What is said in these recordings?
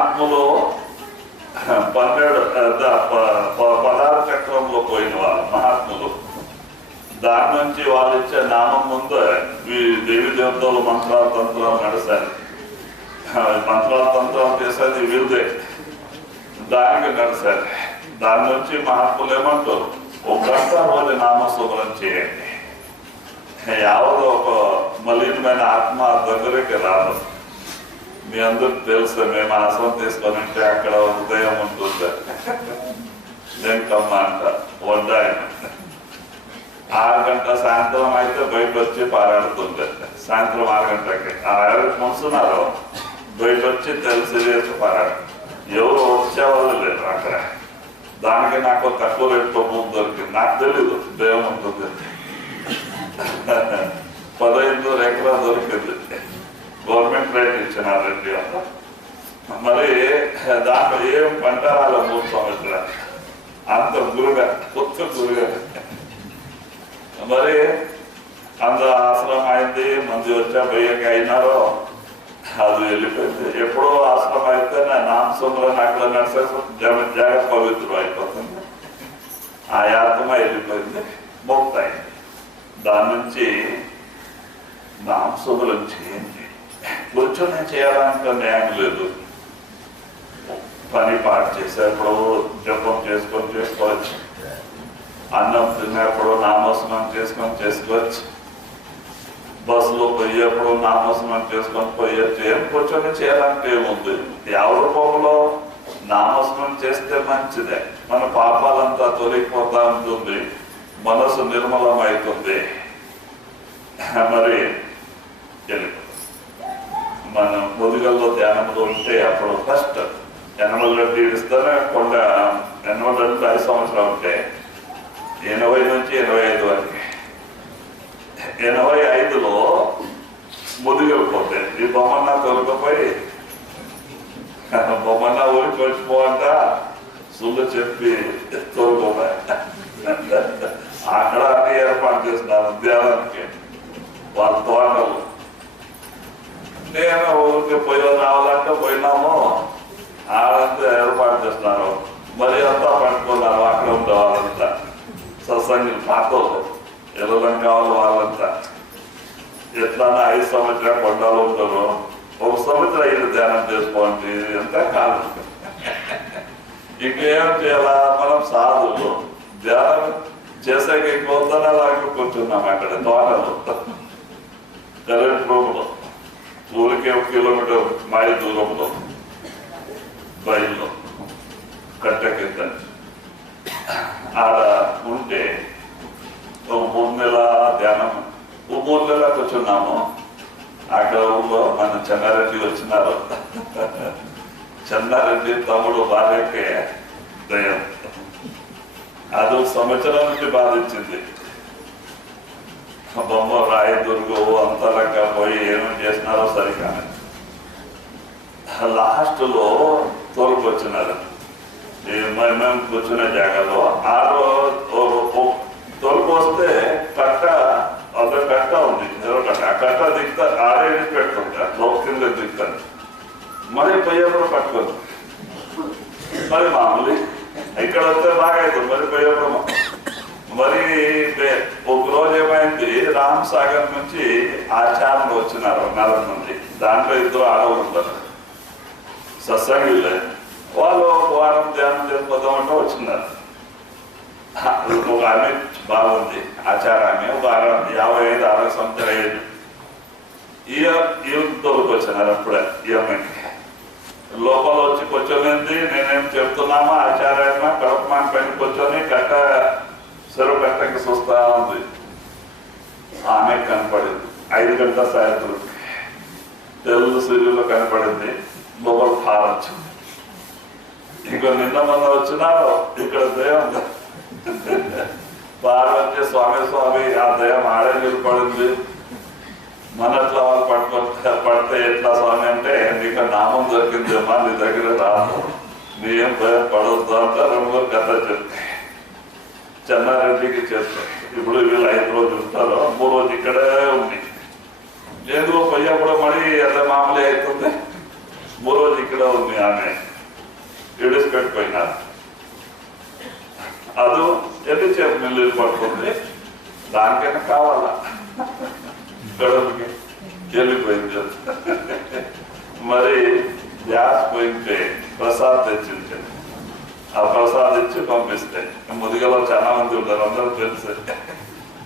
మహాత్ములు 16 చక్రంలో పోయిన వాళ్ళు మహాత్ములు. దాని నుంచి వాళ్ళు ఇచ్చే నామం ముందు దేవి దేవతలు మంత్రాలు తంత్రాలు నడుస్తాయి. మంత్రాలు తంత్రాలు చేసేది వీళ్ళదే, దానికి నడుస్తాయి. దాని నుంచి మహాత్ములు ఏమంటారు, ఒక గంట రోజు నామస్మరణ చేయండి, ఎవరో ఒక మలినమైన ఆత్మ దగ్గరికి రాదు. మీ అందరికి తెలుసు, మేము ఆశ్రమం తీసుకొని ఉంటే అక్కడ ఉదయం ఉంటుంది, వెంకమ్మ అంట వడ్డాయన 6 గంటల సాయంత్రం అయితే బయట వచ్చి పారాడుతుంది. సాయంత్రం 6 గంటలకి ఎవరికి మనసున్నారో బయట వచ్చి తెలిసి పారాడు. ఎవరు వచ్చేవాళ్ళు లేరు అక్కడ. దానికి నాకు తక్కువ రేటుతో భూమి దొరికింది, నాకు తెలీదు దేవం ఉంటుంది. 15 ఎకరాలు దొరికింది, గవర్నమెంట్ రేట్ ఇచ్చినారండి. మరి దాంట్లో ఏం పంట రాలే 3 సంవత్సరాలు. అంత గురుగా కొత్త గురుగా. మరి అంత ఆశ్రమం అయింది, మంది వచ్చా బయ్యకి అయినారో అది వెళ్ళిపోయింది. ఎప్పుడో ఆశ్రమం అయితే నామస్మరణ అక్కడ నడిచేసి జాగ పవిత్రం అయిపోతుంది. ఆ ఆత్మ వెళ్ళిపోయింది, మోక్తయింది. దాని నుంచి నామస్మరణ చేయండి. కూర్చొని చేయాలంటే న్యాయం లేదు. పని పాట చేసేప్పుడు జపం చేసుకొని చేసుకోవచ్చు, అన్నం తినేప్పుడు నామస్మరణ చేసుకోవచ్చు, బస్సులో పోయేప్పుడు నామస్మరణ చేసుకొని పోయొచ్చు. ఏం కూర్చొని చేయాలంటే ఏముంది, ఎవరి రూపంలో నామస్మరణ చేస్తే మంచిదే. మన పాపాలంతా తొలగిపోతా ఉంటుంది, మనసు నిర్మలం అవుతుంది. మరి మనం ముదుగల్లో ధ్యానంలో ఉంటే అప్పుడు ఫస్ట్ ఎనమల రెడ్డి ఇస్తానే కొండ ఎనమల రెడ్డి 5 సంవత్సరాలు ఉంటే 80 నుంచి 85 వరకు. 85లో ముదిగలిపోతే ఈ బొమ్మన్న తొలగిపోయి బొమ్మన్న ఊరికి వచ్చిపోవంట సుళ్ళు చెప్పి తోలుకోపోయా. అక్కడ అన్ని ఏర్పాటు చేస్తున్నారు ధ్యానానికి వాళ్ళ తోటలు. నేను ఊరికి పోయి రావాలంటే పోయినాము, ఆడంతా ఏర్పాటు చేస్తున్నారు. మరి అంతా పట్టుకున్నారు అక్కడ ఉండే వాళ్ళంతా. సత్సంగులు పాతలు ఎల్లం కావాలి వాళ్ళంతా. ఎట్లా 5 సంవత్సరాలు కొండలు ఉంటారు, 1 సంవత్సరం అయ్యి ధ్యానం చేసుకోండి. ఎంత కాదు, ఇంకేం చేయాలా? మనం సాధువులు ధ్యానం చేసాక ఇంకొద్దని అలాగే కూర్చున్నాం అక్కడ తోటలు. కరెంట్ రూమ్లో ఊరికి 1 కిలోమీటర్ మైల్ దూరంలో బయలులో కట్ట కింద ఆడ ఉంటే 3 నెలల ధ్యానం, 3 నెలల కూర్చున్నాము. అక్కడ ఊళ్ళో మన చెన్నారెడ్డి వచ్చినారు. చెన్నారెడ్డి తమ్ముడు భార్యకే దయం. అది 1 సంవత్సరం నుంచి బాధించింది. బొమ్మ రాయి దుర్గు అంతరంగా పోయి ఏమేమి చేసినారో సరికానే లాస్ట్లో తోలుకు వచ్చినారు. మేము కూర్చునే జాగాలో తోలుకు వస్తే కట్ట ఒక కట్ట ఉంది, ఆ కట్ట దిగుతా ఆడే పెట్టుకుంటా కింద దిగుతాను. మరి పోయేప్పుడు పట్టుకోదు. మరి మామూలు ఇక్కడ వస్తే బాగా అవుతుంది. మరి పోయేప్పుడు మరి ఒక రోజు ఏమైంది, రామ్ సాగర్ నుంచి ఆచార్యులు వచ్చినారు 4 మంది. దాంట్లో 2 ఆడవాళ్ళు ఉంటారు సత్సంగులే. వాళ్ళు 1 వారం ధ్యానం చేసుకోదామంటే వచ్చినారు. ఒక ఆమె బాగుంది ఆచారాన్ని, ఒక 55-60 సంవత్సరాలు అయ్యేది. ఈ తోలుకు వచ్చినారు. అప్పుడే ఈ అమ్మాయికి లోపల వచ్చి కూర్చొనింది. నేనేం చెప్తున్నామా ఆచార్యమ్మ కడపమాన్ పైన కూర్చొని కట్ట చెరువు కట్టకి చూస్తా ఉంది. ఆమె కనపడింది 5 గంటల సాయంత్రం తెలుగు సీరియల్లో కనపడింది. లోపల పారచ్చు. ఇంకో నిన్న మొన్న వచ్చినారు ఇక్కడ దయం బాగా వచ్చే స్వామి ఆ దయం ఆడే నిలబడింది. మనట్లా వాళ్ళు పడితే ఎట్లా స్వామి అంటే, నీకు నామం దొరికింది అమ్మా, నీ దగ్గర రాము, నీ ఏం భయపడవద్దు అంటే 2 కథ చెప్పి చెన్నారెడ్డికి చేస్తాం. ఇప్పుడు వీళ్ళు 5 రోజులు ఉంటారు, 3 రోజు ఇక్కడే ఉంది. లేదు పోయేప్పుడు మళ్ళీ ఎంత మామూలు అవుతుంది. రోజు ఇక్కడ ఉంది ఆమె విడిచిపెట్టిపోయినారు. అది ఎన్ని చేప నీళ్ళు పడుతుంది, దానికైనా కావాలా గడుపుకి వెళ్ళిపోయింది. మరి గ్యాస్ పోయింటే ప్రసాద్ తెచ్చింది, ఆ ప్రసాద్ ఇచ్చి పంపిస్తే ముదిగలో చాలా మంది ఉంటారు, అందరూ తెలుసు.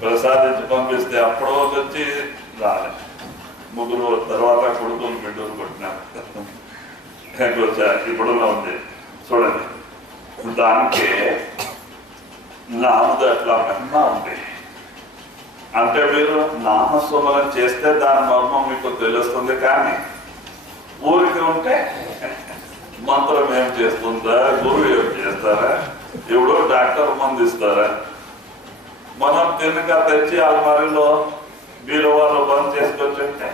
ప్రసాద్ ఇచ్చి పంపిస్తే అప్పుడు వచ్చి రాలే, ముగ్గురు తర్వాత కొడుకులు బిడ్డలు కొట్టినారు. ఇప్పుడున్న ఉంది చూడండి, దానికి నామది అట్లా మహిమ ఉంది. అంటే మీరు నామస్మరణ చేస్తే దాని మర్మం మీకు తెలుస్తుంది. కానీ ఊరికి ఉంటే మంత్రం ఏం చేస్తుందా, గురువు ఏం చేస్తారా, ఎవడో డాక్టర్ మందు ఇస్తారా, మనం తినక తెచ్చి అల్మారిలో బీరువాలో బంద్ చేసుకొచ్చుంటే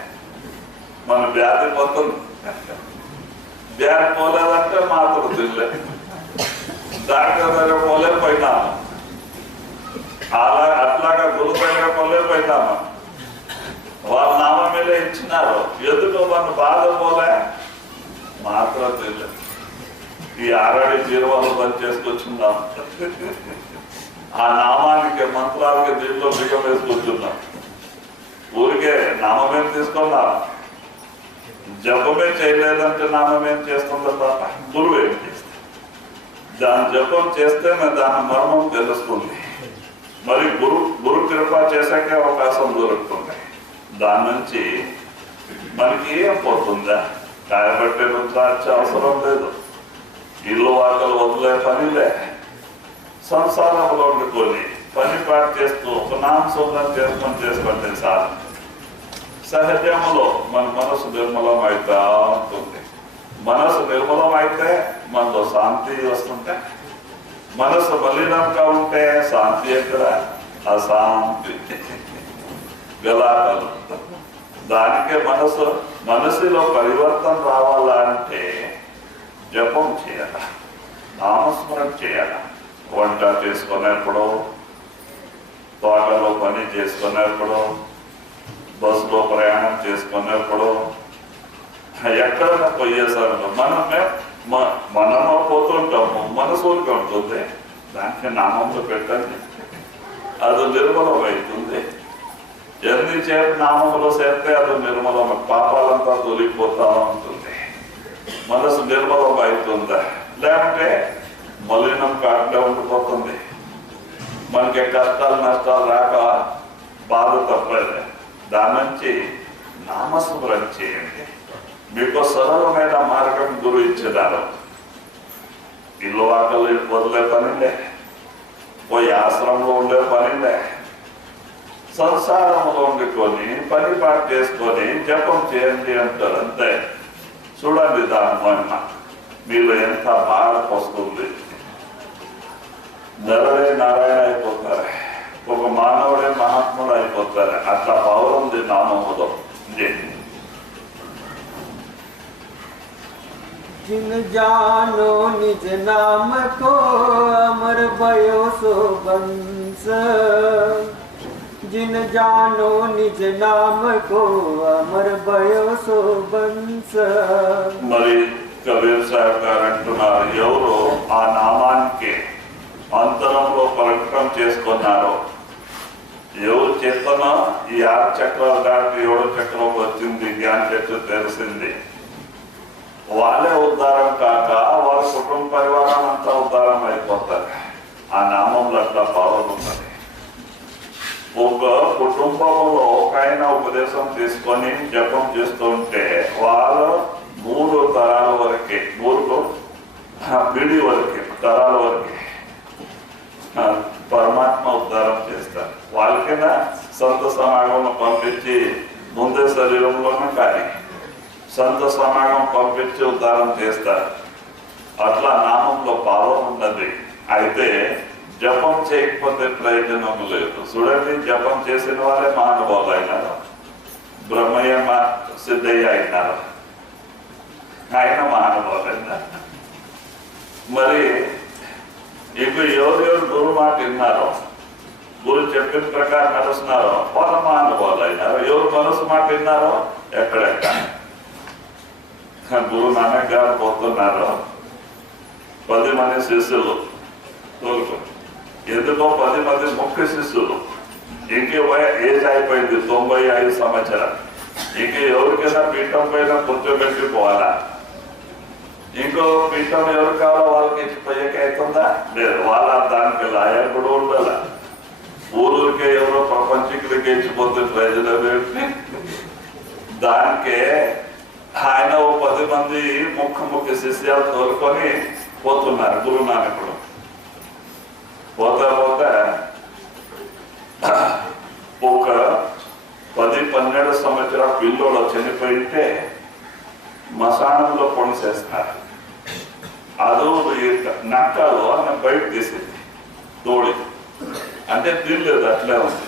మన వ్యాధి పోతుంది. వ్యాధి పోలేదంటే మాత్రం తినలేదు, డాక్టర్ దగ్గర పోలేకపోయినాము, అట్లాగా గురువు దగ్గర పోలేకపోయినాము. వాళ్ళ నామం మీద ఇచ్చినారు, ఎందుకు మన బాధ పోలే, మాత్రం తెలియదు. ఈ ఆరాడి జీరవాళ్ళు బంద్ చేసుకొచ్చున్నాం, ఆ నామానికి మంత్రాలకి దీంట్లో బియ్యం వేసుకొచ్చున్నాం. ఊరికే నామమేం తీసుకున్నాం, జపమే చేయలేదంటే నామమేం చేస్తుందో తప్ప గురువు ఏం చేస్తుంది. దాని జపం చేస్తేనే దాని మర్మం తెలుస్తుంది. మరి గురు కృప చేశాకే అవకాశం దొరుకుతుంది. దాని నుంచి మనకి ఏం పోతుందా, కాయబట్టే రుద్రాక్ష అవసరం లేదు, ఇల్లు వాకలు వదిలే పనిలే, సంసారంలో వండుకొని పని పాటు చేస్తూ ఒక నామసూత్రం చేసుకుంటే సార్ సహజంలో మన మనసు నిర్మలం అవుతా ఉంటుంది. మనసు నిర్మలం అయితే మనలో శాంతి వస్తుంటే, మనసు మలినంగా ఉంటే శాంతి ఎక్కడ, అశాంతి గలాటలు. దానికే మనసులో పరివర్తన రావాలంటే జపం చేయాల, నామస్మరణ చేయాల. వంట చేసుకునేప్పుడు, తోటలో పని చేసుకునేప్పుడు, బస్సులో ప్రయాణం చేసుకునేప్పుడు, ఎక్కడైనా పోయేసారు మనము పోతుంటాము, మనసుకి ఉంటుంది. దానికి నామంలో పెట్టండి, అది నిర్మలం అవుతుంది. ఎన్ని చేతి నామంలో చేస్తే అది నిర్మలం, పాపాలంతా తొలిగిపోతా ఉంటుంది. మనసు నిర్మలం అవుతుందా, లేకుంటే మలినం కాకుండా ఉండిపోతుంది. మనకి కష్టాలు నష్టాలు రాక బాధ తప్పలేదు. దాని నుంచి నామస్మరణ చేయండి. మీకు సరళమైన మార్గం గురువు ఇచ్చినారు. ఇల్లు వాకలు వదిలే పనిలే, పోయి ఆశ్రమంలో ఉండే పనిలే, సంసారంలో వండుకొని పని పాటు చేసుకొని జపం చేయండి అంటారు. అంతే. చూడండి దాని మహిమ మీరు ఎంత బాగా వస్తుంది. నరుడే నారాయణ అయిపోతారు, ఒక మానవుడే మహాత్ముడు అయిపోతారు. అట్లా పవర్ ఉంది నామములో. जिन जानो निज नाम को अमर भयो सो बंस, जिन जानो निज नाम को अमर भयो सो बंस. మరి కబీర్ సాహెబ్ గారు అంటున్నారు, ఎవరు ఆ నామానికి అంతరంలో ప్రకటన చేసుకున్నారో, ఎవరు చేస్తున్నా ఈ 6 చక్రాలు దాటి 7వ చక్రం వచ్చింది, జ్ఞాన చక్రం తెలిసింది, వాళ్ళే ఉద్ధారం కాక వాళ్ళ కుటుంబ పరివారం అంతా ఉద్ధారం అయిపోతారు. ఆ నామంలో అట్లా పవర్ ఉంటుంది. ఒక కుటుంబంలో ఒక ఆయన ఉపదేశం తీసుకొని జపం చేస్తూ ఉంటే వాళ్ళు 3 తరాల వరకే, 3 పిడి వరకే, తరాల వరకే పరమాత్మ ఉద్ధారం చేస్తారు. వాళ్ళకైనా సంత సమాగం పంపించి ముందే శరీరంలోనే కానీ సంత సమాగం పంపించి ఉద్ధారం చేస్తారు. అట్లా నామంలో పావం ఉన్నది. అయితే జపం చేయకపోతే ప్రయోజనం లేదు. చూడండి, జపం చేసిన వాళ్ళే మహానుభావులు అయినారు. బ్రహ్మయ్య సిద్ధయ్య అయినారు, ఆయన మహానుభావులు అయినారు. మరి ఇప్పుడు ఎవరెవరు గురువు మాట విన్నారో, గురు చెప్పిన ప్రకారం నడుస్తున్నారో వాళ్ళ మహానుభావులు అయినారు. ఎవరు మనసు మాట విన్నారో ఎక్కడెక్కడ గురు నానక్ గారు పోతున్నారు, 10 మంది శిష్యులు తోలుకొని. ఎందుకో 10 మంది ముఖ్య శిష్యులు. ఇంకే ఏజ్ అయిపోయింది 95 సంవత్సరాలు. ఇంక ఎవరికైనా పీఠం పైన కూర్చోబెట్టి పోవాలా? ఇంకో పీఠం ఎవరు కావాలో వాళ్ళకి ఇచ్చిపోయేకి అవుతుందా? లేదు. వాళ్ళ దానికి లాయర్ కూడా ఉండాల. ఊరికి ఎవరో ప్రపంచీకులకి ఇచ్చిపోతే ప్రయోజనం ఏంటి? దానికే ఆయన 10 మంది ముఖ్య శిష్యాలు తోలుకొని పోతున్నారు గురు నానకుడు. పోతా ఒక 10-12 సంవత్సరాల పిల్లోడు చనిపోయింటే మశానంలో పొనిసేస్తారు. అదో నక్కలో ఆయన బయట తీసింది తోడి, అంటే తినలేదు, అట్లే ఉంది,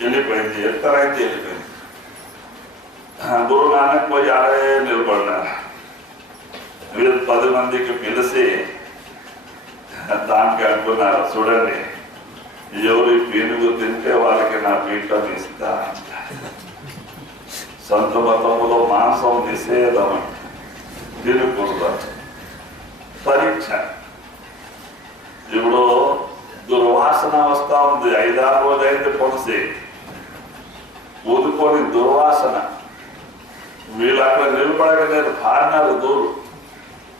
వెళ్ళిపోయింది. ఎత్తరైతే వెళ్ళిపోయింది. గురు నానక్ పోయి ఆడే నిలబడినారు. వీళ్ళు 10 మందికి పిలిచి దానికి అంటున్నారు, చూడండి, ఎవరు పీనుగు తింటే వాళ్ళకి నా పీఠం ఇస్తా. సొంత మతంలో మాంసం నిషేధం, తినకూడదు. పరీక్ష. ఇప్పుడు దుర్వాసన వస్తా ఉంది, 5-6 రోజులైంది పొనిసి ఊదుకొని దుర్వాసన. వీళ్ళు అక్కడ నిలబడక నేను పాడినారు దూరు.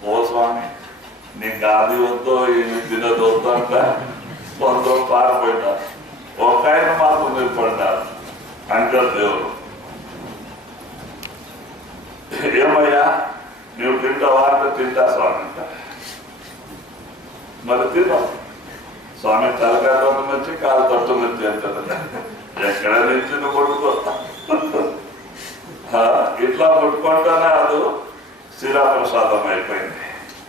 ఓ స్వామి, నీకు అది వద్దో ఇది తినదు వద్దు అంట కొందరు పారిపోయినారు. ఒక ఆయన మాత్రం నిలబడినారు. అంటారు దేవుడు, ఏమయ్యా నువ్వు తింటావా అంటే తింటా స్వామి అంట. మరి తిన్నా స్వామి, తలకాయ తొట్టు నుంచి కాలు తొట్టు నుంచి అంటారు. ఎక్కడ నుంచి నువ్వు కొట్టుకో, ఇట్లా కొట్టుకుంటానే అది శిలాప్రసాదం అయిపోయింది.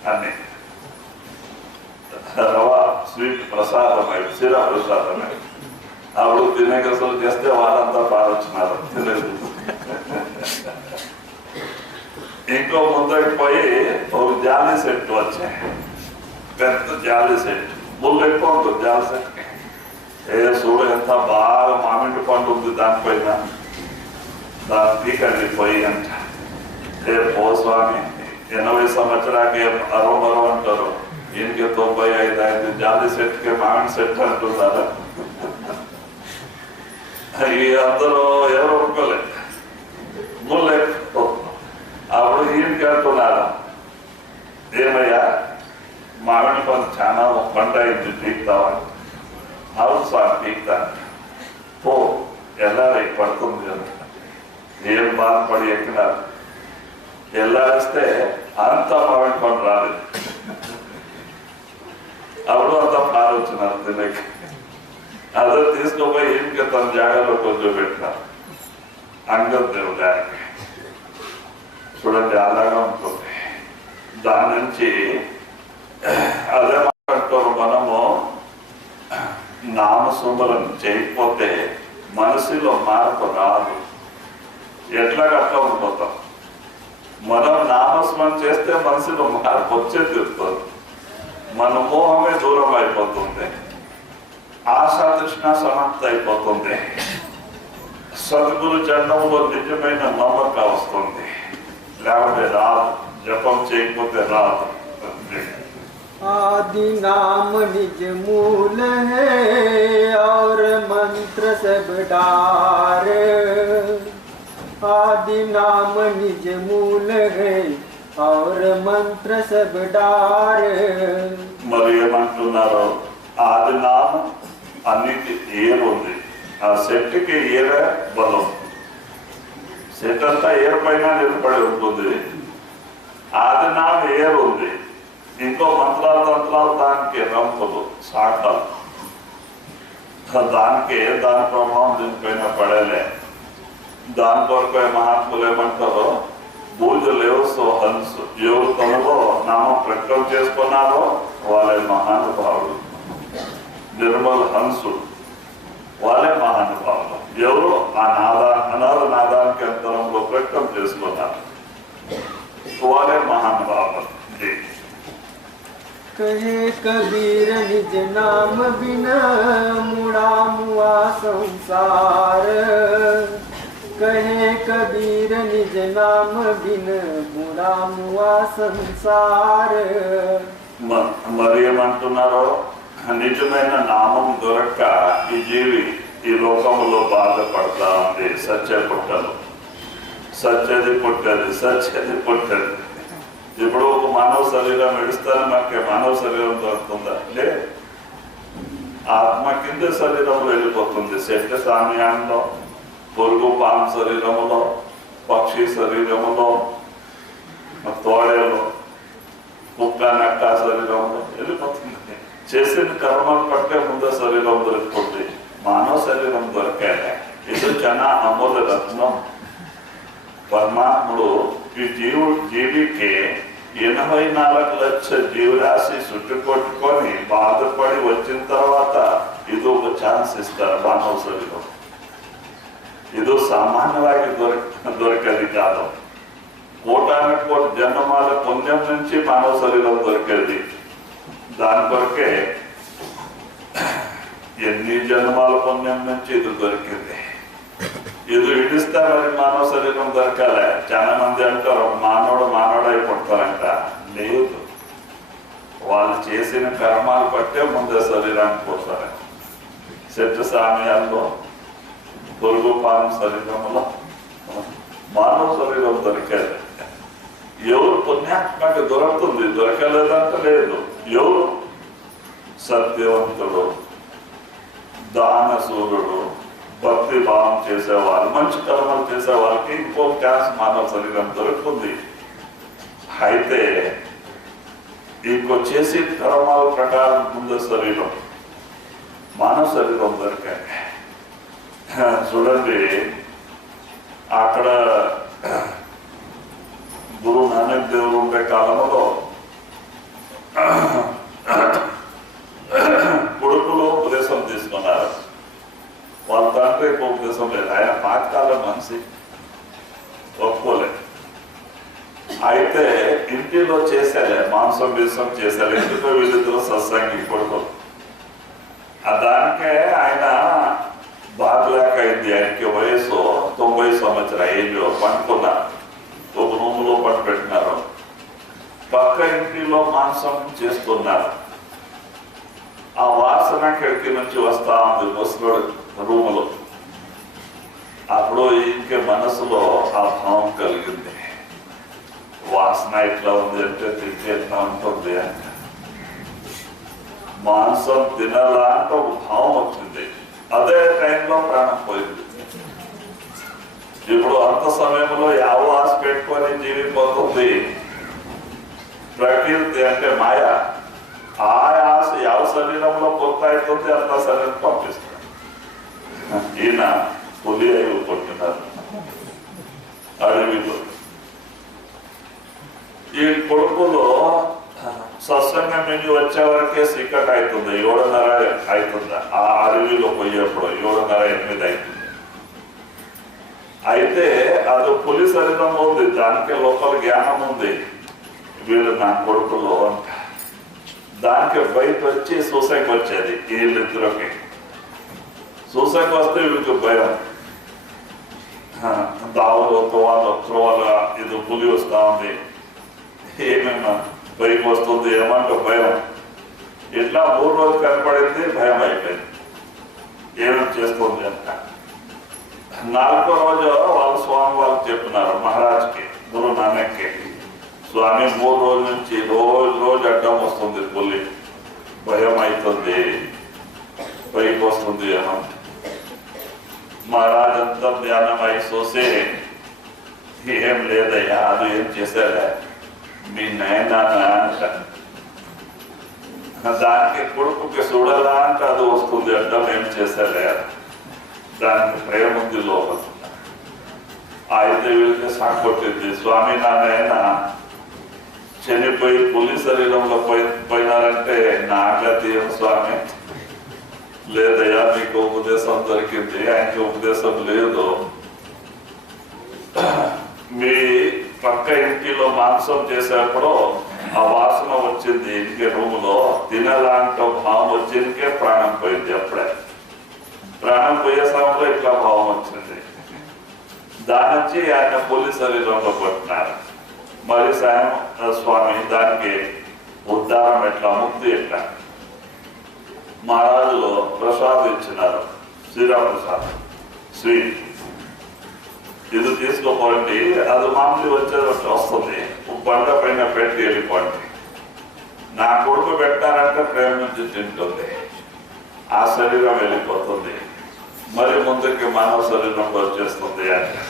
అన్ని రవా స్వీట్ ప్రసాదం అయిపోయింది, శిలాప్రసాదం అయిపోయింది. అప్పుడు తినేకసలు చేస్తే వాళ్ళంతా పారొచ్చినారు, తినేది. ఇంకో ముందరికి పోయి ఒక జాలి సెట్ వచ్చాయి, పెద్ద జాలి సెట్. ముళ్ళు ఎక్కువ ఉంటుంది జాలి సెట్. చూడు ఎంత బాగా మామిడి పండు ఉంది దానిపైన, దాని పీకండి పోయి అంట. పో స్వామి, 80 సంవత్సరాలకి అరవరు అంటారు, ఈయనకి 95 జాలి సెట్కి మామిడి సెట్ అంటున్నారు. అందరూ ఎవరు ఒప్పుకోలేదు, ముళ్ళు ఎక్కువ. అప్పుడు ఈయనకి అంటున్నారు, ఏమయ్యా మామిడి పండు చాలా పంట అయింది, పీక్తావా? అవును స్వామి పీక్తాను. పో ఎల్లారి పడుతుంది కదా. ఏం బాధపడి ఎక్కినారు. ఎల్లారిస్తే అంత మామిడి పండు రాలేదు. అప్పుడు అంతా పారొచ్చినారు తినకి. అదే తీసుకుపోయి ఈయనకి తన జాగాలో కొంచెం పెట్టినారు. అంగద్ దేవుడు గారికి. చూడండి అలాగా ఉంటుంది. దాని నుంచి అదే మాట్లాడుతారు, మనము నామస్మరణ చేయకపోతే మనసులో మార్పు రాదు. ఎట్లాగా అట్లా ఉండిపోతాం. మనం నామస్మరణ చేస్తే మనసులో మార్పు వచ్చే తీరుతుంది. మన మోహమే దూరం అయిపోతుంది, ఆశా తృష్ణ సమాప్తి అయిపోతుంది, సద్గురు జన్మంలో నిజమైన నమ్మకం వస్తుంది. లేకపోతే రాదు, జపం చేయకపోతే రాదు. आदि नाम निज मूल है और मंत्र सब डार। आदि नाम निज मूल है और मंत्र सब डार। మరి ఏమంటున్నారు? ఆది నామం అన్నిటి ఏరు ఉంది. ఆ శక్తికి ఏరే బలం. శక్తి అంతా ఏరు పైన నిలబడి ఉంటుంది. ఆది నామం ఏరు ఉంది. ఇంకో మంత్రాలు తంత్రాలు దానికి రంపులు సాటాలు, దానికి దాని ప్రభావం దీనిపైన పడేలే. దాని కొరకు మహాత్ములు ఏమంటారో, పూజలు లేవో హంసు. ఎవరు తనలో నామం ప్రకటన చేసుకున్నారో వాళ్ళే మహానుభావుడు. నిర్మల్ హంసుడు వాళ్ళే మహానుభావులు. ఎవరు ఆ అనాథ నాదానికి అంతరంలో ప్రకటన చేసుకున్నారు వాళ్ళే మహానుభావులు. कहे कबीर निज नाम बिना मुड़ा मुआ संसार। कहे कबीर निज नाम बिन बुरा मुआ संसार మరి ఏమంటున్నారో నిజమైన నామం దొరక్క ఈ జీవి ఈ లోకంలో బాధపడతా ఉంది. సత్య పుట్టలు, సత్యది పుట్టది, సత్యది పుట్టది. ఇప్పుడు ఒక మానవ శరీరం ఎడుస్తాను మనకి మానవ శరీరం దొరుకుతుందా? లే, ఆత్మ కింద శరీరంలో వెళ్ళిపోతుంది. శక్త సామ్యంలో, పొరుగు పాము శరీరములో, పక్షి శరీరములో, తోడేలో, కుక్క నక్క శరీరంలో వెళ్ళిపోతుంది. చేసిన కర్మలు పట్టే ముందు శరీరం దొరుకుతుంది. మానవ శరీరం దొరికాక ఇది చాలా అమూల్య రత్నం. పరమాత్ముడు ఈ జీవికి 84 లక్షల జీవరాశి చుట్టుకొట్టుకొని బాధపడి వచ్చిన తర్వాత ఇది ఒక ఛాన్స్ ఇస్తారు. మానవ శరీరం ఇది సామాన్యವಾಗಿ దొరికేది కాదు. కోటానికి కోటి జన్మాల పుణ్యం నుంచి మానవ శరీరం దొరికేది. దాని కొరకే ఎన్ని జన్మాల పుణ్యం నుంచి ఇది దొరికింది. ఇది ఇడిస్తే మరి మానవ శరీరం దొరకాలి. చాలా మంది అంటారు మానవుడు అయిపోతారంట. లేదు, వాళ్ళు చేసిన కర్మాలు పట్టే ముందే శరీరానికి పోతారు. చెట్టు సామ్యాల్లో, పొరుగు పాము శరీరంలో మానవ శరీరం దొరికేది. ఎవరు పుణ్యాత్మక దొరుకుతుంది, దొరకలేదంటే లేదు. ఎవరు సత్యవంతుడు, దానశూరుడు, భక్తి భావం చేసేవారు, మంచి కర్మలు చేసే వాళ్ళకి ఇంకో క్యాన్స్ మానవ శరీరం దొరుకుతుంది. అయితే ఇంకో చేసి కర్మాల ప్రకారం ముందు శరీరం మానవ శరీరం దొరికాయి. చూడండి, అక్కడ గురు నానక్ దేవుడు ఉండే కాలంలో కొడుకులు ఉపదేశం తీసుకున్నారు. వాళ్ళ తండ్రి ఉపదేశం లేదు. ఆయన పాతకాలం మనిషి, ఒప్పుకోలేదు. అయితే ఇంటిలో చేసేలే, మాంసం బీసం చేసేలే. ఇంటిలో వీళ్ళిద్దరు సత్సంగి కొడుకులు. దానికే ఆయన బాధలేక అయింది. ఆయనకి వయసు 90 సంవత్సరాల ఏజ్. పండుకున్నారు, ఒక రూములో పట్టు పెట్టినారు. పక్క ఇంటిలో మాంసం చేస్తున్నారు. ఆ వాసన కిటికీ నుంచి వస్తా ఉంది ముసలోడు రూములో. అప్పుడు ఇంకే మనసులో ఆ భావం కలిగింది. వాసన ఇట్లా ఉంది అంటే తింటే ఎట్లా ఉంటుంది అంటే మాంసం తినాలా అంటే ఒక భావం వచ్చింది. అదే టైంలో ప్రాణం పోయింది. ఇప్పుడు అంత సమయంలో యావ ఆశ పెట్టుకొని జీవిపోతుంది. ప్రకృతి అంటే మాయ. ఆ ఆశ యావ శరీరంలో పొంత అవుతుంది, అంత శరీరం పంపిస్తుంది. ఈయన పులి అయి కొట్టినారు అడవిలో. ఈ కొడుకులో సత్సంగం నుంచి వచ్చే వరకే చీకటి అవుతుంది. 7:30 అవుతుంది. ఆ అడవిలో పోయేప్పుడు 7:30-8 అవుతుంది. అయితే అది పులి శరీరం ఉంది, దానికి లోపల జ్ఞానం ఉంది. వీళ్ళు నా కొడుకులో అంట. దానికి బయట వచ్చి సూసైకి వచ్చేది. వీళ్ళిద్దరికి సూసైకి వస్తే వీళ్ళకి భయం. దావులు త్రోవాల ఇది పులి వస్తా ఉంది, ఏమేమో పైకి వస్తుంది ఏమంటే భయం. ఇట్లా 3 రోజులు కనపడింది, భయం అయిపోయింది. ఏమేమి చేస్తుంది అంట. 4వ రోజు వాళ్ళ స్వామి వాళ్ళకి చెప్పినారు, మహారాజ్కి, గురు నానక్కి. స్వామి 3 రోజుల నుంచి రోజు అడ్డం వస్తుంది పులి, భయం అవుతుంది, పైకి వస్తుంది ఏమో. మహారాజ్ అంతా ధ్యానం అయి చూసి ఏం లేదయ్యా, అది ఏం చేశారా మీ నాయన అంట. దానికి కొడుకుకి చూడాలా అంటే అది వస్తుంది అడ్డం, ఏం చేశారా. దానికి ప్రేమ ఉంది లోపల. అయితే వీళ్ళకి సాకు కొట్టింది. స్వామి నారాయణ చనిపోయి పులి శరీరంలో పోయినారంటే నా గతి ఏం స్వామి? లేదయ్యా, మీకు ఉపదేశం దొరికింది, ఆయనకి ఉపదేశం లేదు. మీ పక్క ఇంటిలో మాంసం చేసేప్పుడు ఆ వాసన వచ్చింది, ఇంకే రూములో తినాలంటే భావం వచ్చిందికే ప్రాణం పోయింది. అప్పుడే ప్రాణం పోయే సమయంలో ఇట్లా భావం వచ్చింది. దాని నుంచి ఆయన పోలీస్ శరీరంలో కొట్టినారు. మరి సాయం స్వామి దానికి ఉద్ధారం ఎట్లా, ముక్తి ఎట్లా, మహారాజులో ప్రసాదం ఇచ్చినారు, శ్రీరామప్రసాద్ స్వీట్. ఇది తీసుకోపోండి, అది మామూలు వచ్చేది వస్తుంది, బండ పైన పెట్టి వెళ్ళిపోండి. నా కొడుకు పెట్టారంటే ప్రేమ నుంచి తింటుంది, ఆ శరీరం వెళ్ళిపోతుంది, మరి ముందుకి మానవ శరీరంలో వచ్చేస్తుంది అంటే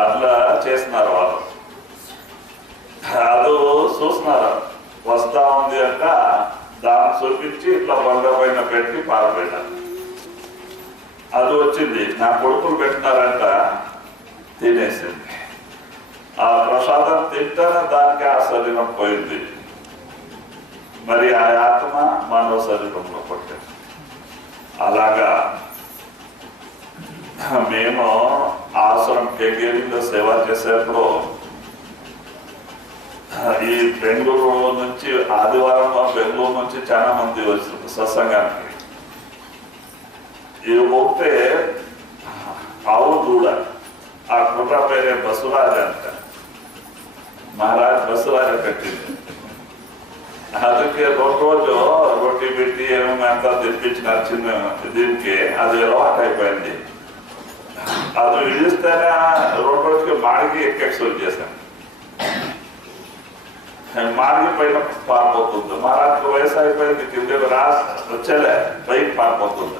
అట్లా చేస్తున్నారు వాళ్ళు. అది చూస్తున్నారు, వస్తా ఉంది అంట, దాన్ని చూపించి ఇట్లా బండ పైన పెట్టి పారిపోయినారు. అది వచ్చింది, నా కొడుకులు పెట్టినారంట, తినేసింది. ఆ ప్రసాదం తింటానే దానికి ఆ శరీరం పోయింది, మరి ఆ ఆత్మ మానవ శరీరంలో పట్టింది. అలాగా మేము ఆశ్రమం కేకేలో సేవ చేసేప్పుడు ఈ బెంగళూరు నుంచి ఆదివారం బెంగళూరు నుంచి చాలా మంది వచ్చారు సత్సంగానికి. ఇది పోతే ఆవు దూడ, ఆ కుర్ర పేరే బసురాజ అంట, మహారాజ్ బసురాజ పెట్టింది. ಅದಕ್ಕೆ రోజు రొట్టి పెట్టి ఏమంతా తెప్పించినారు చిన్న దీనికి, అది అలవాటు అయిపోయింది. అది ఇడిస్తేనే రోజుకి మాడికి ఎక్సెప్ట్ చేశాను, మాడికి పైన పారిపోతుంది. మహారాజుకు వయసు అయిపోయింది, కిందకి వచ్చేలే పైకి పారిపోతుంది.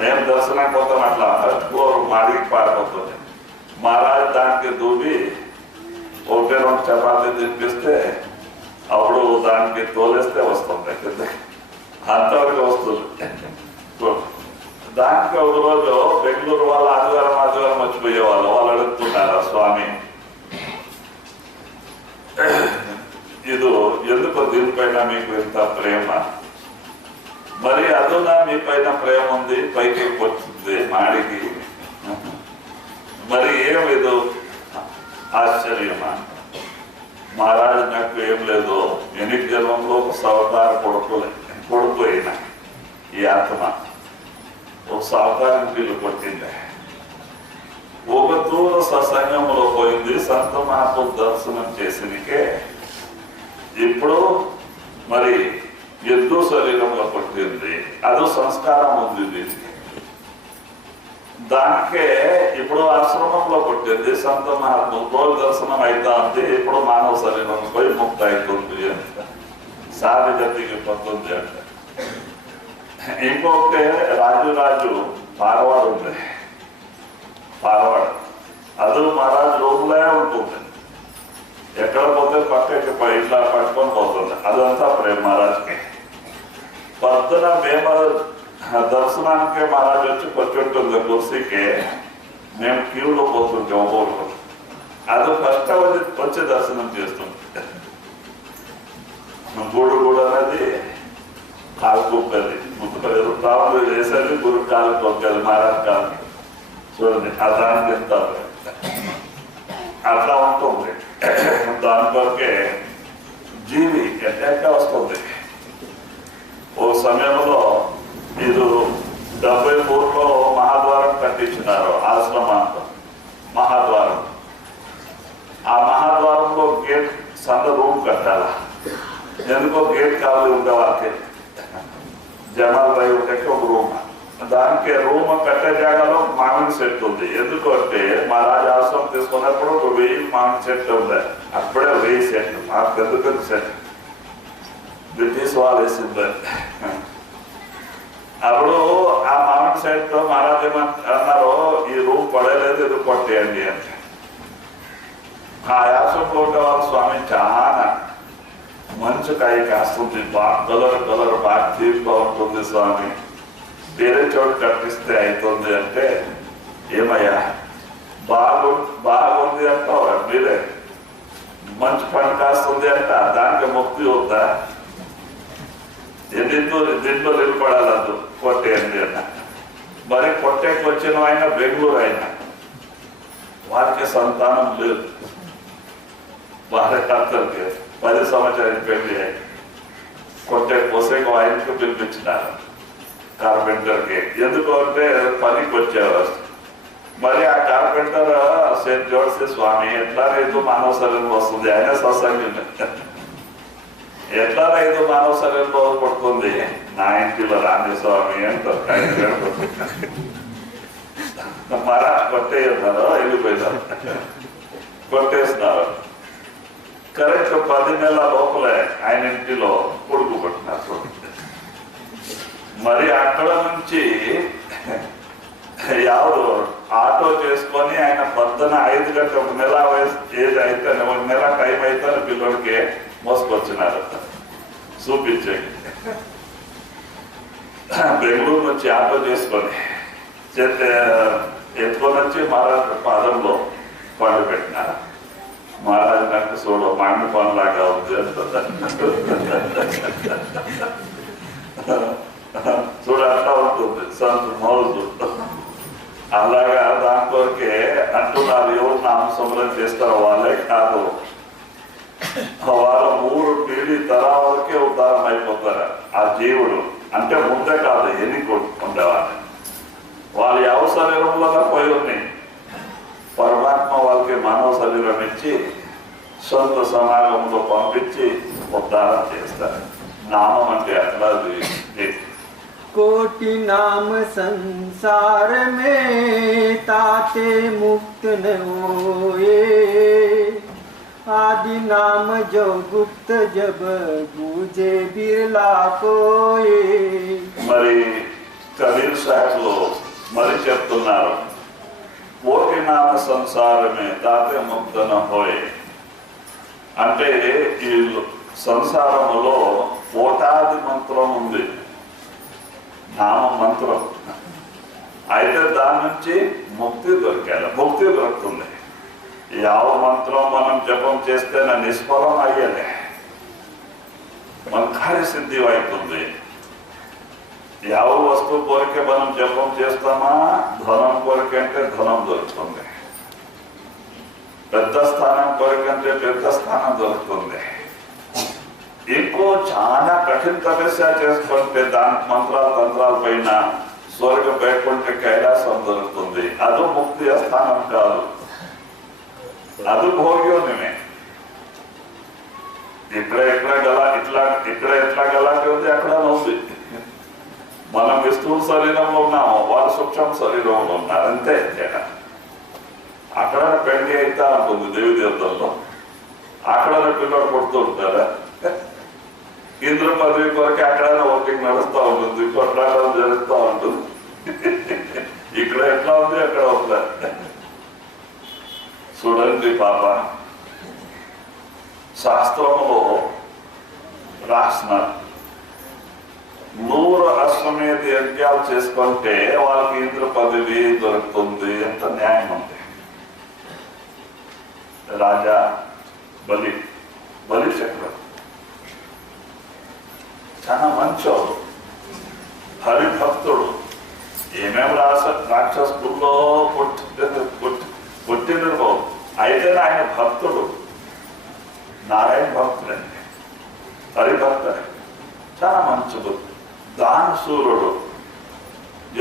మేము దర్శనానికి పోతాం, అట్లా ఫస్ట్ ఫ్లోర్ మాడికి పారిపోతుంది. మహారాజు దానికి దూబి ఒకటి రెండు చపాతీ తినిపిస్తే అప్పుడు దానికి తోలేస్తే వస్తుంది, అంతవరకు వస్తుంది. దానికి ఒక రోజు బెంగళూరు వాళ్ళు ఆదివారం వచ్చిపోయేవాళ్ళు. వాళ్ళు అడుగుతున్నారు, స్వామి ఇది ఎందుకు దీనిపైన మీకు ఇంత ప్రేమ, మరి అదునా మీ పైన ప్రేమ ఉంది, పైకి వచ్చింది మాడికి, మరి ఏమిదు ఆశ్చర్యమా? మహారాజు నాకు ఏం లేదు, ఎనిమిది జన్మంలో ఒక సవతార కొడుకు అయినా ఈ ఆత్మ ఒక సవతారం పిల్లు కొట్టింది. ఒక దూర సత్సంగంలో పోయింది, సంత మహాత్మ దర్శనం చేసినకే ఇప్పుడు మరి ఎద్దు శరీరంలో కొట్టింది. అదో సంస్కారం ఉంది దీనికి. దానికే ఇప్పుడు ఆశ్రమంలో కొట్టింది, సంత మహాత్మ రోజు దర్శనం అవుతా ఉంది, ఇప్పుడు మానవ శరీరం పోయి ముక్త అవుతుంది అంట, సాధి గతికి పోతుంది అంట. ఇంకొకటి రాజు పారవాడు ఉంది, పారవాడు అది మహారాజు లోపలే ఉంటుంది, ఎక్కడ పోతే పక్కకి ఇట్లా పట్టుకొని పోతుంది. అదంతా ప్రేమ మహారాజుకి. పొద్దున మేము దర్శనానికి మహారాజు వచ్చి కూర్చుంటుంది కుర్సీకి, మేము క్యూలో పోతుంటాం ఒక్కొక్కరు. అది ఫస్ట్ వచ్చి దర్శనం చేస్తుంది. గూడు అనేది కాలు కుప్పది, రాముడు వేసేది గురు కాలు కొక్కది, మహారాజు కాలు చూడండి, ఆ దానికి చెప్తారు. అట్లా ఉంటుంది. దాని కొరకే జీవి ఎట్ట వస్తుంది. ఓ సమయంలో ఇది 73లో మహాద్వారం కట్టించినారు ఆశ్రమాంతం, మహాద్వారం. ఆ మహాద్వారంలో గేట్ సంద రూమ్ కట్టాలా, ఎందుకో గేట్ కావాలి ఉండేవాళ్ళకి, జనాలు రైతులకి ఒక రూమ్. దానికి రూమ్ కట్టే జాగాలో మామిడి చెట్టు ఉంది. ఎందుకంటే మా రాజు ఆశ్రమం తీసుకున్నప్పుడు 1000 మామిడి చెట్లు ఉంది, అప్పుడే 1000 చెట్లు, మాకు ఎందుకంటే చెట్టు బ్రిటిష్ వాళ్ళు వేసింది. అప్పుడు ఆ మామిడి చెట్టు మహారాజు అన్నారు, ఈ రూమ్ పడలేదు, ఇది కొట్టేయండి అంటే. ఆ ఆశ్రమంలో ఉండేవాళ్ళు, స్వామి చాలా మంచి కాయ కాస్తుంది, బాగా కలర్ బాగా తీరుగా ఉంటుంది స్వామి, వేరే చోటు కట్టిస్తే అవుతుంది అంటే, ఏమయ్యా బాగుంది అంటావు, మీరే మంచి పంట కాస్తుంది అంట, దానికి ముక్తి వద్దా, దీంట్లో నిలబడాలదు, కొట్టేయండి అన్న. మరి కొట్టేకి వచ్చిన ఆయన బెంగళూరు అయినా, వారికి సంతానం లేదు, భార్య అత్తరికి 10 సంవత్సరాలు పెళ్లి కొట్టే పోసేకు ఆయనకు పిలిపించినారు కార్పెంటర్కి. ఎందుకు అంటే పనికి వచ్చేవారు. మరి ఆ కార్పెంటర్ సేట్ జోడిసి స్వామి ఎట్లా రైతు మానవ శరీరం వస్తుంది ఆయన సత్సంగం ఎట్లా రైతు మానవ శరీరంలో పడుతుంది నా ఇంటిలో రాని స్వామి అంటారు మరా కొట్టేయన్నారు వెళ్ళిపోయినారు కొట్టేస్తున్నారు కరెక్ట్ 10 నెలల లోపలే ఆయన ఇంటిలో కొడుకు కొట్టినారు మరి అక్కడ నుంచి ఎవరు ఆటో చేసుకొని ఆయన పొద్దున 5 గంటల 1 నెల వయసు ఏజ్ అయితే 1 నెల టైం అయితే పిల్లడికి మోసుకొచ్చినారు చూపించే బెంగళూరు నుంచి ఆటో చేసుకొని ఎత్తుకొని వచ్చి మహారాజు పాదంలో పండు పెట్టినారు మహారాజు నాకు చూడు మామిడి పనులాగా ఉంది చూడ అట్లా ఉంటుంది సంత మౌజు అలాగా దాంట్లోకే అంటున్నారు ఎవరు నామస్మరణ చేస్తారో వాళ్ళే కాదు వాళ్ళ 3 పీడి తరాలకే ఉద్ధారం అయిపోతారు ఆ జీవుడు అంటే ముందే కాదు ఎన్ని ఉండేవాళ్ళు వాళ్ళ ಯಾವ శరీరంలో పోయి ఉన్నాయి పరమాత్మ వాళ్ళకి మానవ శరీరం ఇచ్చి సొంత సమాగంలో పంపించి ఉద్ధారం చేస్తారు నామం అంటే అట్లా कोटि नाम संसार में ताते मुक्त न होए आदि नाम जो गुप्त जब बूझे बिरला कोए మరి కబీర్ సాహెబ్ మరి చెప్తున్నారు కోటి నామ సంసారమే తాతే ముక్త న హోయే అంటే ఈ సంసారములో కోటాది మంత్రం ఉంది నామ మంత్రం అయితే దాని నుంచి ముక్తి దొరికాలి ముక్తి దొరుకుతుంది ಯಾವ మంత్రం మనం జపం చేస్తే నిష్ఫలం అయ్యేది మన కార్యసిద్ధి అవుతుంది ಯಾವ వస్తువు కోరికే మనం జపం చేస్తామా ధనం కోరికంటే ధనం దొరుకుతుంది పెద్ద స్థానం కోరికంటే పెద్ద స్థానం దొరుకుతుంది ఇంకో చాలా కఠిన తపస్య చేసుకుంటే దాని మంత్రాలు తంత్రాల పైన స్వర్గం పెట్టుకుంటే కైలాసం దొరుకుతుంది అది ముక్తి స్థానం కాదు అది భోగ్యోన్యమే ఇక్కడ ఎట్లా గలాటి ఉంది అక్కడ ఉంది మనం విష్ణువు శరీరంలో ఉన్నాము వారు సూక్ష్మ శరీరంలో ఉన్నారు అంతే తేడా అక్కడ పెళ్లి అయితే ఉంటుంది దేవి దేవతల్లో అక్కడ పిల్లలు కొడుతూ ఉంటారా ఇంద్ర పదవి కొరకే అక్కడ ఓటింగ్ నడుస్తూ ఉంటుంది కొట్లాటం జరుగుతూ ఉంటుంది ఇక్కడ ఎట్లా ఉంది అక్కడ ఒకలా చూడండి పాప శాస్త్రంలో రాసినారు 100 అశ్వమేధ యజ్ఞాలు చేసుకుంటే వాళ్ళకి ఇంద్ర పదవి దొరుకుతుంది ఎంత న్యాయం ఉంది రాజా బలి చక్రవర్తి చాలా మంచోడు హరిభక్తుడు ఏమేమి రాక్షసుల్లో పుట్టినరు అయితే ఆయన భక్తుడు నారాయణ భక్తుడండి హరిభక్తుడు చాలా మంచుడు దాన సూర్యుడు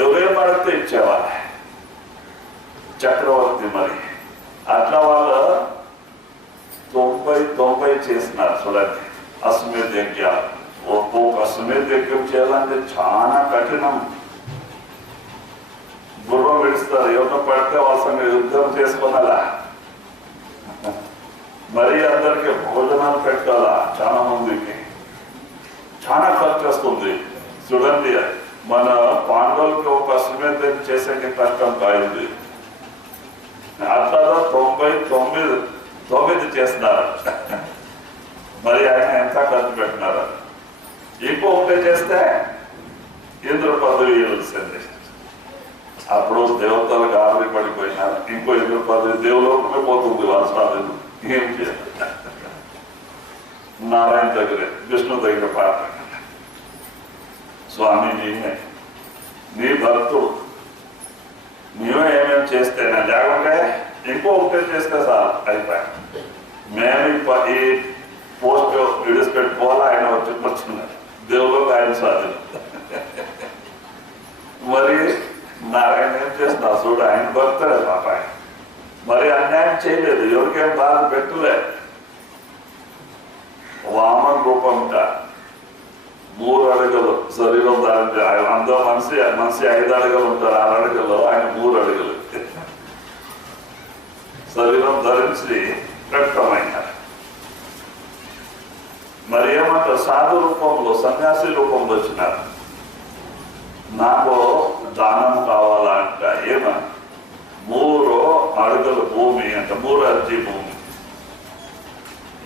ఎవరేం పడితే ఇచ్చేవాళ్ళ చక్రవర్తి మరి అట్లా వాళ్ళు 90 చేసినారు చూడండి అశ్వమేధ యజ్ఞాలు ఒక్కొక్క అశ్వమేధ యజ్ఞం చేయాలంటే చాలా కఠినం గుర్రం విడుస్తారు ఎవరినో పడితే వాళ్ళ సంగతి యుద్ధం చేసుకున్నారా మరి అందరికి భోజనాలు పెట్టాలా చాలా మందికి చాలా ఖర్చు వస్తుంది చూడండి మన పాండవులకి ఒక అశ్వమేధ చేసే కష్టం కాయింది అట్లా 99 చేస్తున్నారు మరి ఆయన ఎంత ఖర్చు పెట్టినారు ఇంకొకటి చేస్తే ఇంద్ర పదవి ఇవ్వాల్సింది అప్పుడు దేవతలు గాలి పడిపోయినారు ఇంకో ఇంద్ర పదవి దేవులోకమే పోతుంది వాళ్ళ స్వాధీనం ఏం చేయాలి నారాయణ దగ్గరే విష్ణు దగ్గర పాట స్వామి నీ భక్తుడు నీవే ఏమేమి చేస్తేనే లేకుంటే ఇంకొకటి చేస్తే సార్ అయిపోయా మేము ఈ పోస్ట్ విడిచిపెట్టుకోవాలి ఆయన వచ్చి కూర్చున్నారు దేవుడు ఆయన స్వాధీనం మరి నారాయణ ఏం చేస్తున్నా చూడు ఆయన భక్తుడే రూపంగా 3 అడుగులు శరీరం దాని అందరూ మనిషి 5 అడుగులు ఉంటారు, 6 అడుగులు, ఆయన 3 అడుగులు శరీరం ధరించి వ్యక్తమైనారు. మరి ఏమంటారు, సాధు రూపంలో సన్యాసి రూపంలో వచ్చినారు. నాకు దానం కావాలా అంట. ఏమని 3 అడుగుల భూమి అంట, 3 అర్జీ భూమి.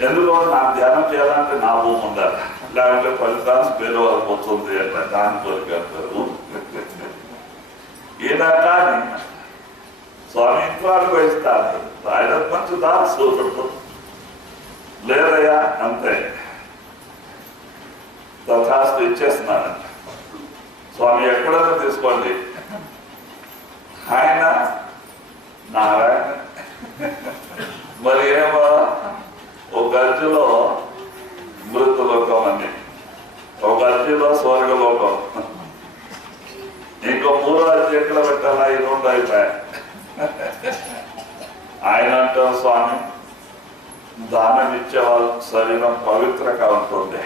ఎందుకో నాకు ధ్యానం చేయాలంటే నా భూమి ఉండాలి, లేకపోతే ఫలితాన్ని వేరే వాళ్ళకి వస్తుంది అంట. దాని కొరకు అంటారు. ఈయన కానీ స్వామి ఇంట్లో ఇస్తారు, ఆయన మంచి దాసు లేదయ్యా అంతే, దరఖాస్తు ఇచ్చేస్తున్నారంట. స్వామి ఎక్కడైనా తీసుకోండి. ఆయన నారాయణ మరి ఏమో ఒక గర్జలో మృతులోకం అని, ఒక గర్జలో స్వర్గలోకం, ఇంకో 3 అర్జీ ఎక్కడ పెట్టాలా, ఈ 2 అయిపోయాయి. ఆయన అంటారు, స్వామి దానం ఇచ్చే వాళ్ళ శరీరం పవిత్రంగా ఉంటుంది,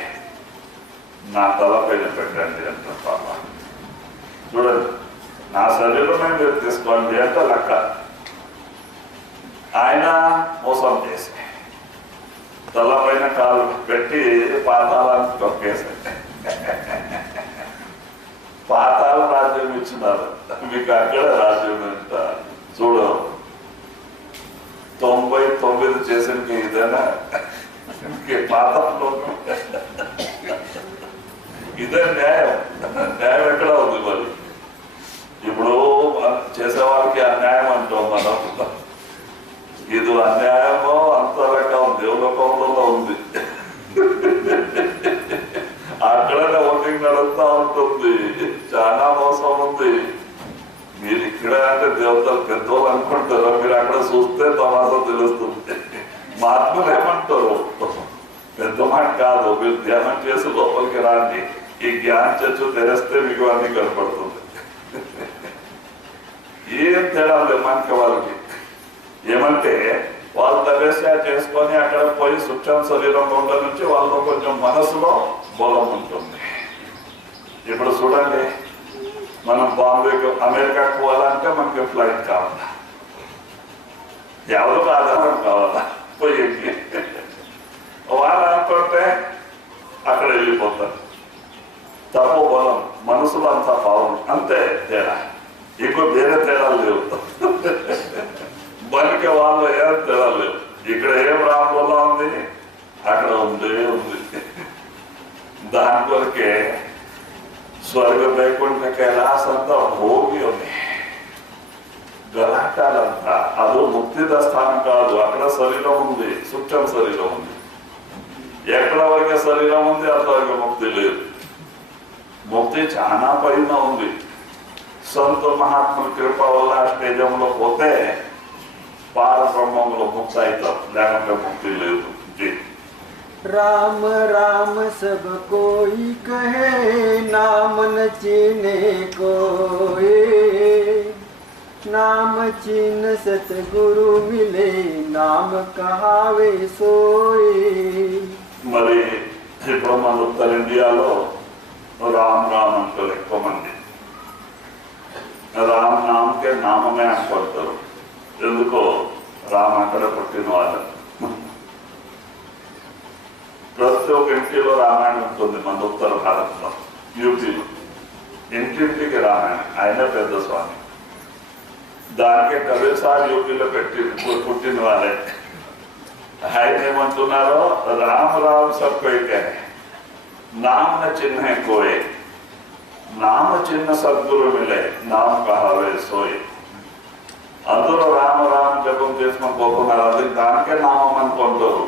నా తలపైన పెట్టండి అంట. పాప చూడండి, నా శరీరమే మీరు తీసుకోండి అంటే లెక్క. ఆయన మోసం చేసి తలపైన కాలు పెట్టి పాతాళానికి తొక్కేసి పాతాళ రాజ్యం ఇచ్చినారు. మీకు అక్కడ రాజ్యం ఎంత చూడు, 99 చేసిన ఇదేనా పాతంలో ఇదే న్యాయం. న్యాయం ఎక్కడ ఉంది మరి? ఇప్పుడు చేసేవారికి అన్యాయం అంటాం మనం. ఇది అన్యాయమో అంతరకం దేవలోకంలో ఉంది. అక్కడనే ఓటింగ్ నడుస్తూ ఉంటుంది, చాలా మోసం ఉంది. మీరు ఇక్కడ అంటే దేవతలు పెద్దోళ్ళు అనుకుంటారు, మీరు అక్కడ చూస్తే తమాసా తెలుస్తుంది. మహాత్ములు ఏమంటారు, పెద్ద మాట కాదు, మీరు ధ్యానం చేసి లోపలికి రాండి, ఈ జ్ఞాన చర్చ తెరిస్తే మీకు అన్ని కనపడుతుంది. ఏం తేడా లేదు మనకి వాళ్ళకి. ఏమంటే వాళ్ళు తపస్య చేసుకొని అక్కడ పోయి సూక్ష్మ శరీరంలో ఉండ నుంచి వాళ్ళలో కొంచెం మనసులో బలం ఉంటుంది. ఇప్పుడు చూడండి, మనం బాంబేకి అమెరికాకు పోవాలంటే మనకి ఫ్లైట్ కావాలా, ఎవరికి ఆధారం కావాలా, పోయేకి వాళ్ళు అనుకుంటే అక్కడ వెళ్ళిపోతారు. తప్పు బలం మనసులో అంతా పావును, అంతే తేడా, ఇంకో వేరే తేడాలు లేవు. బలికే వాళ్ళు ఏం తేడా లేవు. ఇక్కడ ఏం రాములో ఉంది, అక్కడ ఉంది. దాని కొరకే స్వర్గ వైకుంఠ కైలాస అంతా భోగి ఉంది, గలాటాలంతా. అది ముక్తిద స్థానం కాదు, అక్కడ శరీరం ఉంది, సూక్ష్మ శరీరం ఉంది. ఎక్కడ వరకే శరీరం ఉంది అంతవరకు ముక్తి లేదు. ముక్తి చాలా పైన ఉంది. సంత మహాత్ముల కృప వల్ల స్టేజంలో పోతే పారబ్రహ్మంలో ముక్తి అవుతాం, లేకుంటే ముక్తి లేదు. राम राम सब कोई कहे, नाम न चीने कोई, नाम चीन सतगुरु मिले, नाम कहावे सोई. మరి ఇప్పుడు మన ఉత్తర ఇండియాలో రామ్ రామ్ అంటారు ఎక్కువ మంది. రామ్ నామకే నామమే అనుకుంటారు. ఎందుకో రామ్ అక్కడ పుట్టిన వాళ్ళు. ప్రతి ఒక్క ఇంటిలో రామాయణం ఉంటుంది మన ఉత్తర భారత్లో, యూపీలో ఇంటింటికి రామాయణం. ఆయన పెద్ద స్వామి. దానికే కబీర్ సార్ యూపీలో పుట్టిన వాళ్ళే. ఆయన ఏమంటున్నారో, రామ్ రామ్ సబ్ కోయి కహే, నామ్ న చిహ్న కోయే, నామ చిహ్న సద్గురు మిలే, నామ్ కహావే సోయ్. అందరూ రామ రామ జపం చేసుకొని పోతున్నారు, అది దానికే నామం అనుకుంటారు.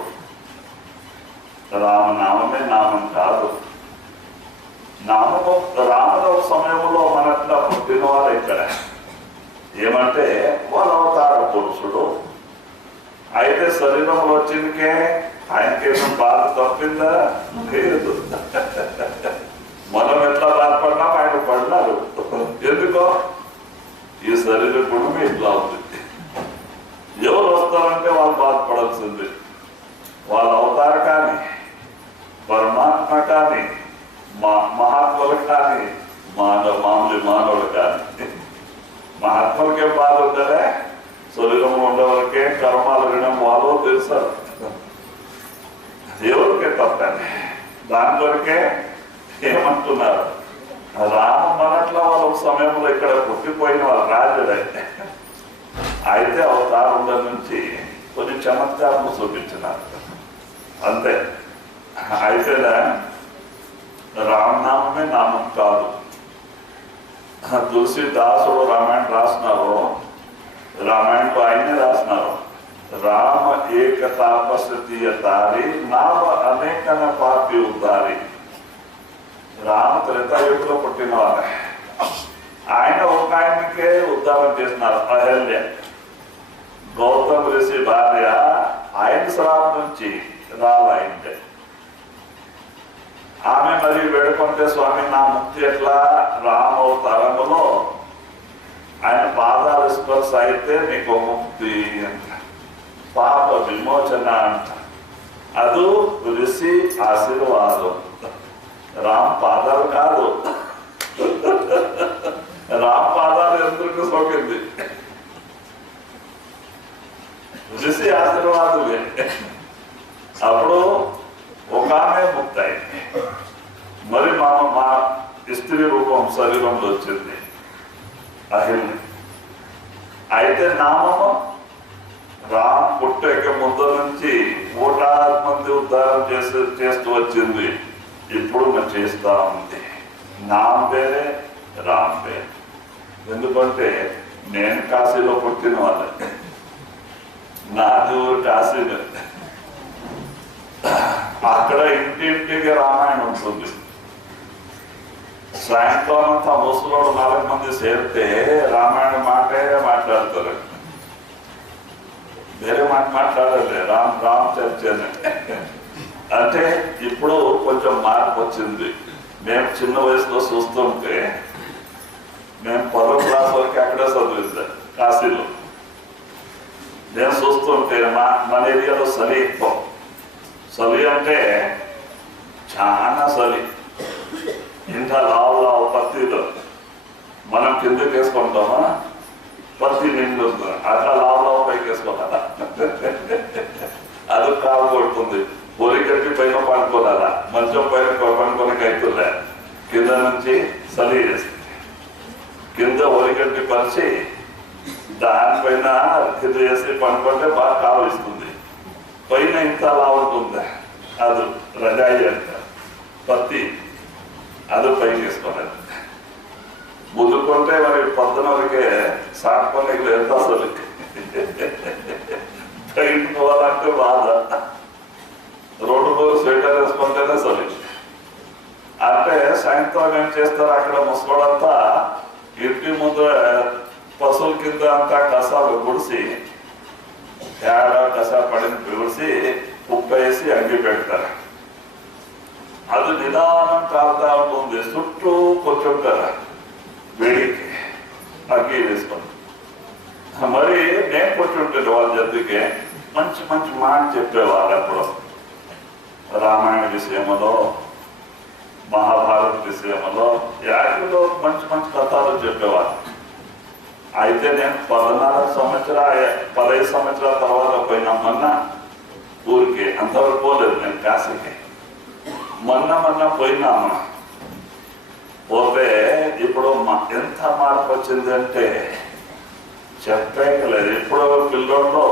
రామనామమే నామం కాదు. నామము రాముల సమయంలో మనట్లా పుట్టిన వాళ్ళు ఇక్కడ ఏమంటే వాళ్ళ అవతార పురుషుడు అయితే శరీరంలో వచ్చిందికే ఆయనకేమో బాధ తప్పిందా లేదు. మనం ఎట్లా బాధపడినా ఆయన పడినారు. ఎందుకో ఈ శరీర గుణమే ఇట్లా ఉంది. ఎవరు వస్తారంటే వాళ్ళు బాధపడాల్సింది. వాళ్ళ అవతార కానీ పరమాత్మ కానీ మహాత్ములు కానీ మామూలు మానవులు కానీ మహాత్ములకే బాధ ఉండాలే శరీరం ఉండేవరకే కర్మాలు వినడం వాళ్ళు తెలుసారు దేవుడికే తప్పని దాని వరకే ఏమంటున్నారు రామ మనట్ల వాళ్ళ సమయంలో ఇక్కడ పుట్టిపోయిన వాళ్ళు రాజుడే అయితే అవతారం నుంచి కొన్ని చమత్కారం చూపించినారు అంతే అయితేనే రామనామమే నామం కాదు తులసిదాసుడు రామాయణ రాసినారు రామాయణకు ఆయనే రాసినారు రామ ఏక తాపస్య తారి నామ అనేకన పాపి ఉద్దారి రామ త్రేతాయుగంలో పుట్టిన వారే ఆయన ఒక ఆయనకే ఉద్ధారం చేసినారు అహల్య గౌతమ్ ఋషి భార్య ఆయన శ్రావం నుంచి రాలైందే ఆమె మరి వేడుకుంటే స్వామి నా ముక్తి ఎట్లా రామవతారములో ఆయన పాదాల స్పర్శ అయితే నీకు ముక్తి అంట పాప విమోచన అంట ಅದು ಋಷಿ ఆశీర్వాదం రామ్ పాదాలు కాదు రామ్ పాదాలు ఎందుకు సోకింది ఋషి ఆశీర్వాదమే అప్పుడు ఒక ఆమె ముక్తాయి మరి మా స్త్రీ రూపం శరీరంలో వచ్చింది అహిల్ని అయితే నామము రామ్ పుట్టక ముందు నుంచి 100,000 మంది ఉద్ధారం చేస్తూ వచ్చింది ఇప్పుడు మనం చేస్తా ఉంది నామ్ వేరే రామ్ వేరే ఎందుకంటే నేను కాశీలో పుట్టిన వాళ్ళ నాది ఊరు కాశీలో అక్కడ ఇంటింటికి రామాయణం ఉంటుంది సాయంకాలం అంతా ముసలోడు 4 మంది చేరితే రామాయణ మాటే మాట్లాడతారు వేరే మాట మాట్లాడాలి రామ్ చర్చని అంటే ఇప్పుడు కొంచెం మార్పు వచ్చింది మేము చిన్న వయసులో చూస్తుంటే మేము 10వ క్లాస్ వరకు అక్కడే చదివిద్దాం కాశీలో నేను చూస్తుంటే మన ఏరియాలో చలి ఎక్కువ చలి అంటే చాలా చలి ఇంత లావు పత్తిలో మనం కిందకి వేసుకుంటామా పత్తి నిండు అట్లా లావు పైకి వేసుకోవాలా అది కాలు కొడుతుంది పొరికట్టి పైన పండుకోవాలా మంచం పైన పండుకోనికి అవుతుందా కింద నుంచి చలి వేస్తుంది కింద ఒరిగడ్డి పరిచి దానిపైన కింద వేసి పండుకుంటే బాగా కాలు ఇస్తుంది పైన ఇంత అలా ఉంటుంది అది రజాయి అంట పత్తి అది పైకి వేసుకోవాలి ముద్దుకుంటే మరి 11 సాటుకోనికి ఎంత అసలు పైకి పోవాలంటే బాధ రోడ్డు పోయి స్వెటర్ వేసుకుంటేనే చలి అంటే సాయంత్రం ఏం చేస్తారు అక్కడ ముసలోడంతా ఇంటి ముందు పశువుల కింద అంతా కసాలు గుడిసి కసా పడిని పిలిచి ఉప్పు వేసి అంగి పెడతారు అది నిదానం కాలుతా ఉంటుంది చుట్టూ కూర్చుంటారు వేడికి అగ్గి వేసుకొని మరి నేను కూర్చుంటాను వాళ్ళ జట్టుకే మంచి మంచి మాట చెప్పేవారు అప్పుడు రామాయణ విషయంలో మహాభారత విషయంలో యాక్టిలో మంచి మంచి కథలు చెప్పేవారు అయితే నేను 15 సంవత్సరాల తర్వాత పోయినా మొన్న ఊరికి అంతవరకు పోలేదు నేను కాశీకి మొన్న పోయినాము పోతే ఇప్పుడు ఎంత మార్పు వచ్చింది అంటే చెప్పలేదు ఇప్పుడు పిల్లల్లో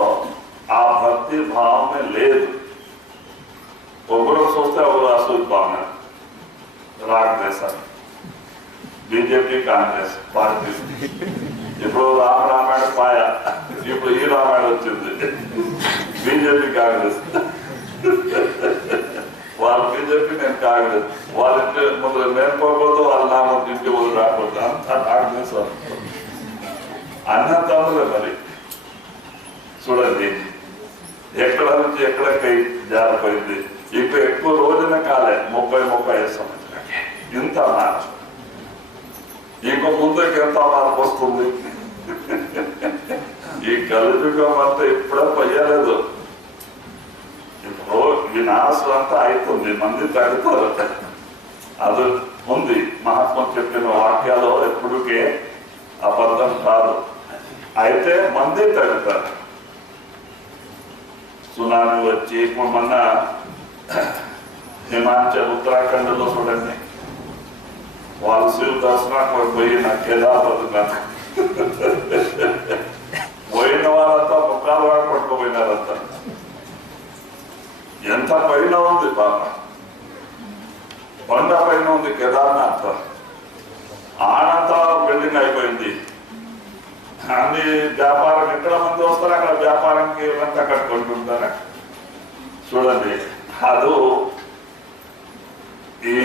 ఆ భక్తి భావమే లేదు ఒకరు చూస్తే ఒకరు అసూయ భావన రాగదేశాలు బీజేపీ కాంగ్రెస్ పార్టీ ఇప్పుడు రామాయణ పాయ ఇప్పుడు ఈ రామాయణ వచ్చింది బీజేపీ కాంగ్రెస్ వాళ్ళు బీజేపీ నేను కాంగ్రెస్ వాళ్ళ ఇంటి ముందు నేను పోకూడదు వాళ్ళ నామం ఇంటి ముందు రాకూడదు అంతా కాంగ్రెస్ అన్న తమ్ములే మరి చూడండి ఎక్కడ నుంచి ఎక్కడికి జారిపోయింది ఇప్పుడు ఎక్కువ రోజున కాలే 30-35 సంవత్సరాలకి ఇంత మార్పు ఇంకో ముందుకి ఎంత మార్పు వస్తుంది ఈ కలియుగం అంతా ఇప్పుడే పోయలేదు ఇప్పుడు వినాశం అంతా అవుతుంది, మంది తగ్గుతారు. అది ఉంది మహాత్మ చెప్పిన వాక్యాలు ఎప్పటికే అబద్ధం కాదు. అయితే మంది తగ్గుతారు. సునామీ వచ్చి మొన్న హిమాచల్ ఉత్తరాఖండ్లో చూడండి, వాళ్ళు శివ దర్శనానికి పోయి నాకు కేదార్నాథ్ పోయిన వాళ్ళంతా ముఖాలు వాడు పట్టుకుపోయినారంతా. ఎంత పైన ఉంది పాప, కొండ పైన ఉంది కేదార్నాథ్. ఆనంతా బిల్డింగ్ అయిపోయింది. అన్ని వ్యాపారం ఎక్కడ మంది వస్తారు అక్కడ వ్యాపారానికి అంతా కట్టుకుంటుంటారా చూడండి. అది ఈ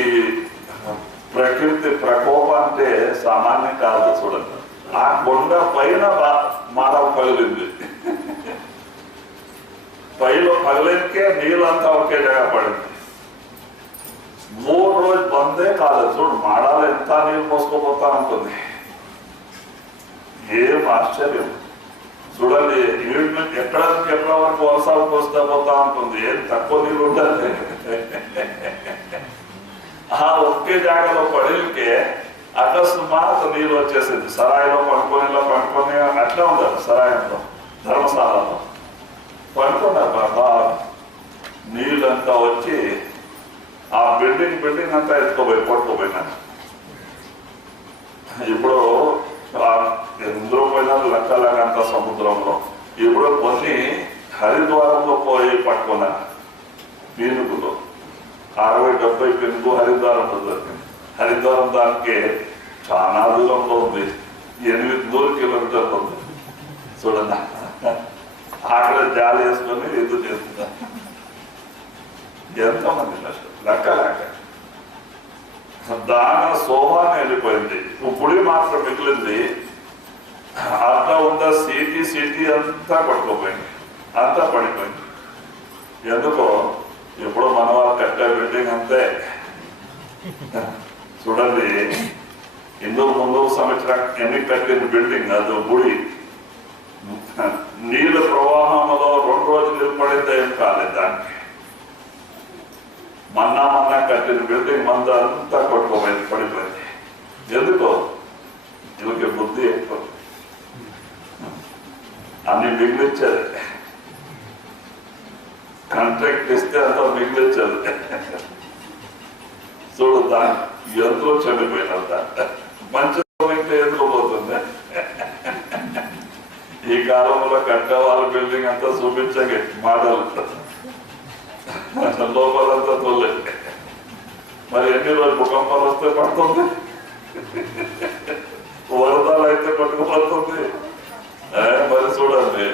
ప్రకృతి ప్రకోపం అంటే సామాన్యం కాదు. చూడండి, ఆ కొండ పైన మానవ పగిలింది. పైలో పగిలింకే నీళ్ళంతా ఒకే జగ పడింది. 3 రోజు బందే కాలేదు. చూడు, మాడాలు ఎంత నీళ్ళు మోసుకోపోతా ఉంటుంది. ఏం ఆశ్చర్యం చూడండి. నీళ్ళు ఎక్కడ వరకు వర్షాలకు వస్తే పోతా ఉంటుంది. ఏం తక్కువ నీళ్ళు ఉంటుంది. ఆ ఒకే జాగాలో పడికే అకస్మాత్ నీళ్ళు వచ్చేసింది. సరాయిలో పండుకొని అట్లా ఉండదు. సరాయంలో ధర్మశాలలో పండుకున్నారు బాబా. నీళ్ళంతా వచ్చి ఆ బిల్డింగ్ అంతా కొట్టుకోపోయినారు. ఇప్పుడు ఎందులో పోయినా లెక్కలాగంతా సముద్రంలో. ఇప్పుడు కొన్ని హరిద్వారంలో పోయి పట్టుకున్నారు. పీనుగులో 60-70 పీనుగు హరిద్వారంలో దొరికింది. హరిద్వారం దానికి చాలా దూరంలో ఉంది, 800 కిలోమీటర్లు ఉంది. చూడండి, అక్కడ జాలి వేసుకొని ఎదురు చేస్తున్నారు. ఎంతమంది నష్టం లెక్కలేక. దాన సోమాన్ని వెళ్ళిపోయింది. ఇప్పుడు మాత్రం మిగిలింది. అట్లా ఉన్న సిటీ అంతా పట్టుకోపోయింది, అంతా పడిపోయింది. ఎందుకో ఎప్పుడో మన వాళ్ళు కట్టే బిల్డింగ్ అంతే. చూడండి, ముందు సంవత్సరం ఎన్ని కట్టిన బిల్డింగ్ అది గుడి. నీళ్ళ ప్రవాహంలో 2 రోజులు పడింది, ఏం కాలేదు దానికి. మన్నా కట్టిన బిల్డింగ్ మంద అంతా కొట్టుకోపోయింది, పడిపోయింది. ఎందుకో ఇవకి బుద్ధి ఎక్కువ. అన్ని మిగిలించేది, కాంట్రాక్ట్ ఇస్తే అంతా మిగిలించేది. చూడు, దాని ఎందులో చెడిపోయినంత మంచి ఎందుకు పోతుంది. ఈ కాలంలో కట్టే వాళ్ళ బిల్డింగ్ అంతా చూపించగే మోడల్ లోపలంతా తోలేదు. మరి ఎన్ని రోజులు భూకంపాలు వస్తే పడుతుంది, వరదలు అయితే పట్టుకుపడుతుంది. మరి చూడండి,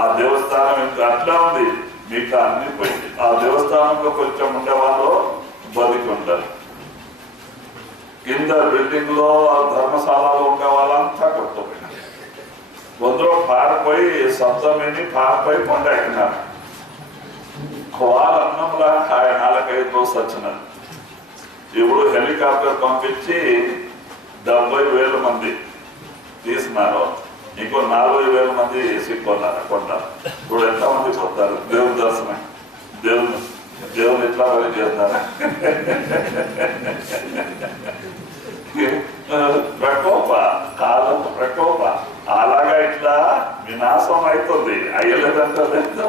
ఆ దేవస్థానం ఇంకా అట్లా ఉంది, మీకు అన్ని పోయింది. ఆ దేవస్థానంలో కొంచెం ఉండేవాళ్ళు బతికి ఉంటారు. కింద బిల్డింగ్ లో ధర్మశాలలో ఉండే వాళ్ళంతా కొట్టుకుపోయినారు. కొందరు పారిపోయి శబ్దమని పారిపోయి కొండ ఎక్కినారు. వాళ్ళ అన్నంలా 4-5 రోజులు వచ్చినారు. ఇప్పుడు హెలికాప్టర్ పంపించి 70,000 మంది తీసినారు. ఇంకో 40,000 మంది సిక్కున్నారు కొండ. ఇప్పుడు ఎంతమంది పోతారు దేవుని దర్శనం? దేవుని ఎట్లా పని చేస్తారు? ప్రకోప, కాలం ప్రకోప. అలాగా ఇట్లా వినాశం అవుతుంది. అయ్యలేదంటే లేదు.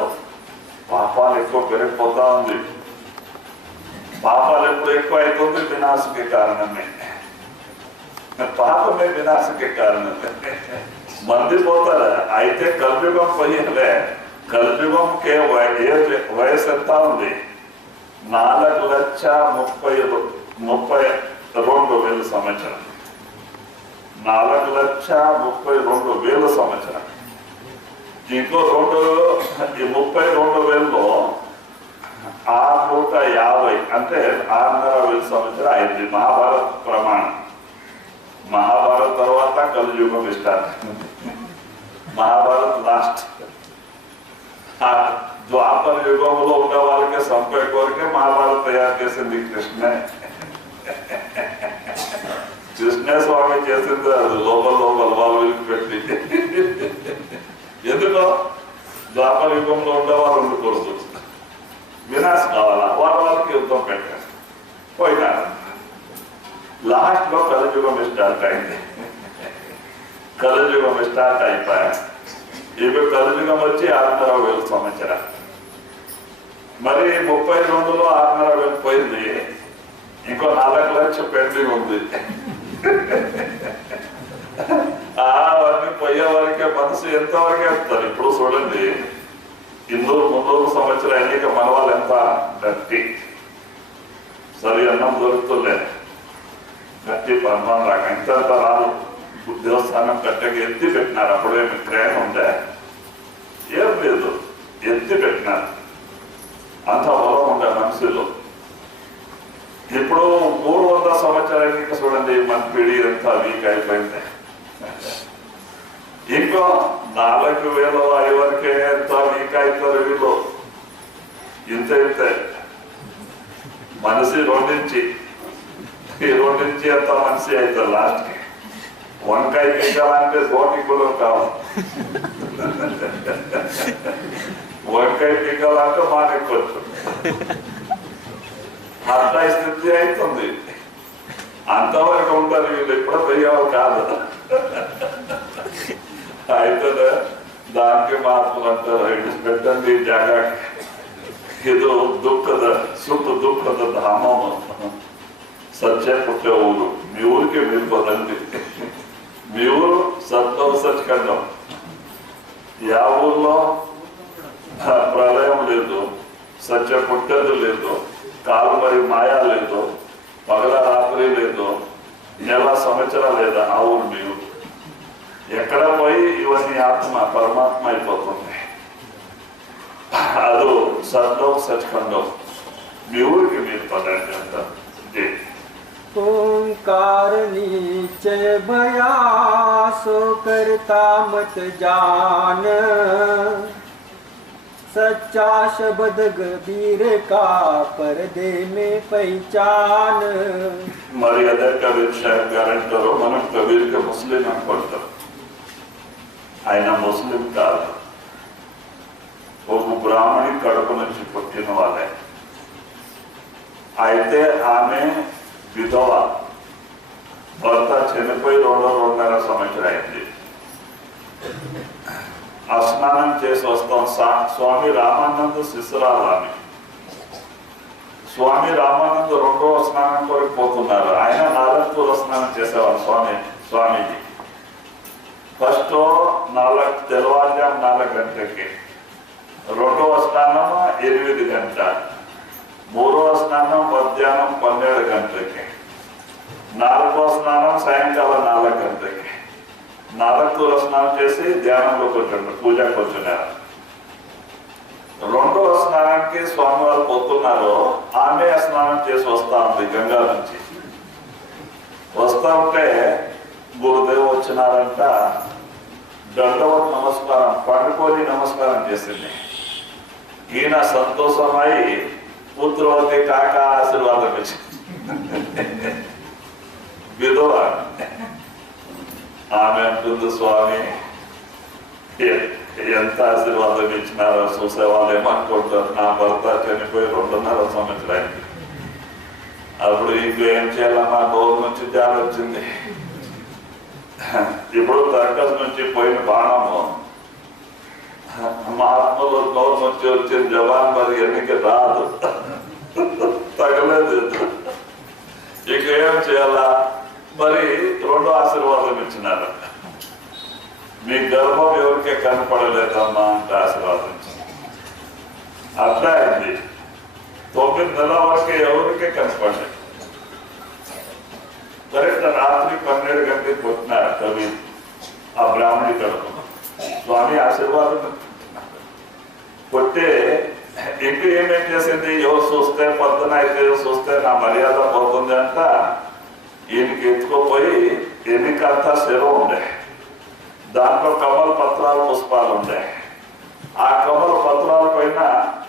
పాపాలు ఎక్కువ పెరిగిపోతా ఉంది. పాపాలు ఎప్పుడు ఎక్కువ అవుతుంది? వినాశకే కారణమే. పాపమే వినాశకే కారణమే. మంది పోతారు. అయితే కలియుగం పోయలే. కలియుగంకే వయసు ఎంత ఉంది? 4,32,000 సంవత్సరం. 4,32,000 సంవత్సరం. ఇంకో 32,000లో 650 అంటే 6,500 సంవత్సరం అయింది మహాభారత ప్రమాణం. మహాభారత్ తర్వాత కలియుగం స్టార్ట్. మహాభారత్ లాస్ట్. ద్వాపర యుగంలో ఉన్న వాళ్ళకే సంపే కోరికే మహాభారత్ తయారు చేసింది కృష్ణే. కృష్ణే స్వామి చేసింది. అది లోపల వాళ్ళు పెట్టి. ఎందుకో ద్వాపర యుగంలో ఉండే వాళ్ళు ఉండకూడదు. వినాశ కావాలా వాళ్ళకి యుద్ధం పెట్టారు పోయినారు. లాస్ట్ లో కలియుగం స్టార్ట్ అయింది. కలియుగం స్టార్ట్ అయిపోయా. ఇప్పుడు కలియుగం వచ్చి 6,500 సంవత్సరాలు. మరి 30 రోజుల్లో 6,500 పోయింది. ఇంకో 4 లక్షలు పెండింగ్ ఉంది. అవన్నీ పోయే వరకే మనసు ఎంతవరకే వస్తారు. ఇప్పుడు చూడండి 200-300 సంవత్సరాలు ఎన్నిక మన వాళ్ళు ఎంత గట్టి సరి అన్నం దొరుకుతులేదు. గట్టి పర్మాన్ రాక ఇంత రాదు. దేవస్థానం కట్టగా ఎత్తి పెట్టినారు. అప్పుడేమి క్రేన్ ఉండే ఏం లేదు, ఎత్తి పెట్టినారు. అంత బలం ఉండే మనుషులు. ఇప్పుడు 300 సంవత్సరాలు ఇంకా చూడండి మన పిడి ఎంత వీక్ అయిపోయింది. ఇంకో 4,000 వరకే ఎంత వీక్ అవుతారు వీళ్ళు. ఇంతే మనిషి 2 నుంచి ఎంత మనిషి అవుతారు లాస్ట్కి. వంకాయ పిండాలంటే గోటి కులం కావాలి. వంకాయ పిండాలంటే మానెక్కొచ్చు. అట్లా స్థితి అవుతుంది. అంతవరకు ఉంటారు వీళ్ళు. ఎప్పుడో పెరిగేవాళ్ళు కాదు. అయితే దానికి మార్పులు అంటారు. పెట్టండి జాగాకి. ಇದು ದುಃಖದ ಸುಟ್ಟು ದುಃಖದ ಧಾಮము సత్య పుట్టే ఊరు. మీ ఊరికి మీరు పదండి. మీ ఊరు సత్యం సత్ఖండం. యా ఊర్లో ప్రళయం లేదు, సత్య పుట్టేది లేదు, కాలు మరి మాయా లేదు, పగల రాత్రి లేదు, నెల సంవత్సరం లేదా ఆ ఊరు మీ ఊరు. ఎక్కడ పోయి ఇవన్నీ ఆత్మ పరమాత్మ అయిపోతుంది. ಅದು సత్యం సత్ఖండం. మీ ఊరికి మీరు పదండి అంటారు. ओंकार निश्चय भया सो करता मत जान, सच्चा शब्द कबीर का पर्दे में पहचान. మరి అదే కబీర్ సాహెబ్ గారు అంటారు, మనం కబీర్కి ముస్లిం అనుకుంటాం. ఆయన ముస్లిం కాదు. ఒక బ్రాహ్మణి కడుపు నుంచి పుట్టిన వాళ్ళే. అయితే ఆమె విధవ. భర్త చనిపోయి 2-2.5 సంవత్సరం అయింది. స్నానం చేసి వస్తాం. స్వామి రామానంద శిశురాలు ఆమె. స్వామి రామానంద 2వ స్నానం కొరకు పోతున్నారు. ఆయన 4 స్నానం చేసేవారు స్వామిజీ. ఫస్ట్ తెల్లవారుజాము 4 గంటలకి, 2వ స్నానం 8 గంటల, 3వ స్నానం మధ్యాహ్నం 12 గంటలకి, 4వ స్నానం సాయంకాలం 4 గంటలకి. 4వ స్నానం చేసి ధ్యానంలో కూర్చుంటారు, పూజకు కూర్చున్నారు. 2వ స్నానానికి స్వామి వారు పోతున్నారు. ఆమె స్నానం చేసి వస్తా ఉంది గంగా నుంచి. వస్తా ఉంటే గురుదేవ్ వచ్చినారంట. దండవత్ నమస్కారం పండుకొని నమస్కారం చేసింది. ఈయన సంతోషమై పుత్రవతి కాక ఆశీర్వాదం ఇచ్చింది. విధవ ఆమె అంటుంది, స్వామి ఎంత ఆశీర్వాదం ఇచ్చినారో చూసే వాళ్ళు ఏమనుకుంటారు. నా భర్త చనిపోయి 2.5 సంవత్సరం అయింది. అప్పుడు ఇంకేం చేయాలమ్మా, నోరు నుంచి జాలి వచ్చింది. ఇప్పుడు తర్కస్ నుంచి పోయిన బాణము మహాత్ములు నోరు నుంచి వచ్చిన జవాన్ మరి ఎన్నిక రాదు, తగలేదు. ఇక ఏం చేయాలా? మరి 2వ ఆశీర్వాదం ఇచ్చినారు. మీ గర్భం ఎవరికే కనపడలేదమ్మా అంటే ఆశీర్వాదం ఇచ్చింది. అట్లా అయింది. 9 నెలల వరకే ఎవరికే కనపడలేదు. కరెక్ట్ రాత్రి 12 గంటలకు పుట్టినారు కవి. ఆ బ్రాహ్మణి కడుపు స్వామి ఆశీర్వాదం కొట్టే. ఇంటి ఏమేం చేసింది, ఎవరు చూస్తే పొద్దున అయితే చూస్తే నా మర్యాద పోతుంది అంట. ఈయనకి ఎత్తుకోపోయి ఎన్నికంతా శిరం ఉండే, దాంట్లో కమల పత్రాలు పుష్పాలు ఉండే. ఆ కమల పత్రాల పైన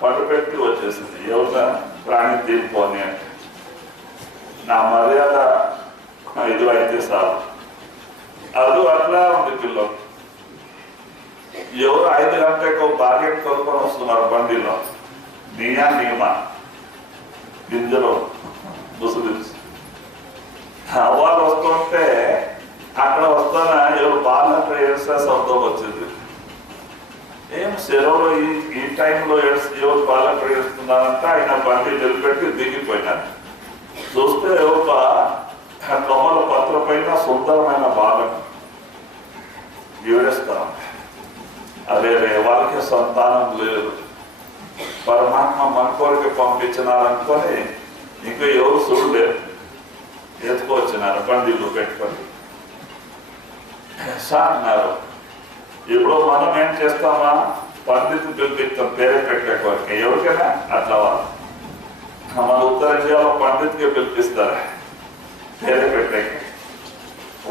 పడుపెట్టి వచ్చేసింది, ఎవరు ప్రాణి తీరిపోని అంటే. నా మర్యాద ఇది అయితే సార్. అది అట్లా ఉంది పిల్లలు. ఎవరు 5 గంటలకు భార్యను కొనుక్కొని వస్తున్నారు బండిలో. నియమ గింజలో ముసుగు వాళ్ళు వస్తుంటే అక్కడ వస్తానా ఎవరు బాగా ఏడ్సే శబ్దం వచ్చింది. ఏం సెలవులో ఈ టైంలో ఎవరు బాగా ఏడుస్తున్నారంటే ఆయన బండి నిలబెట్టి దిగిపోయినారు. చూస్తే ఒక కమల పత్ర పైన సుందరమైన బాలం ఏడుస్తాం. అదే వాళ్ళకి సంతానం లేదు, పరమాత్మ మన కోరిక పంపించినారనుకొని ఇంకా ఎవరు చూడలేరు, ఎత్తుకొచ్చినారు బండిలో పెట్టుకొని సాగినారు. ఇప్పుడు మనం ఏం చేస్తామా, పండితు పిలిపిస్తాం పేరే పెట్టే కోరిక ఎవరికైనా అట్లా వాళ్ళు మన ఉత్తర ఇండియాలో పండితుకే పిలిపిస్తారు పేరే పెట్టే.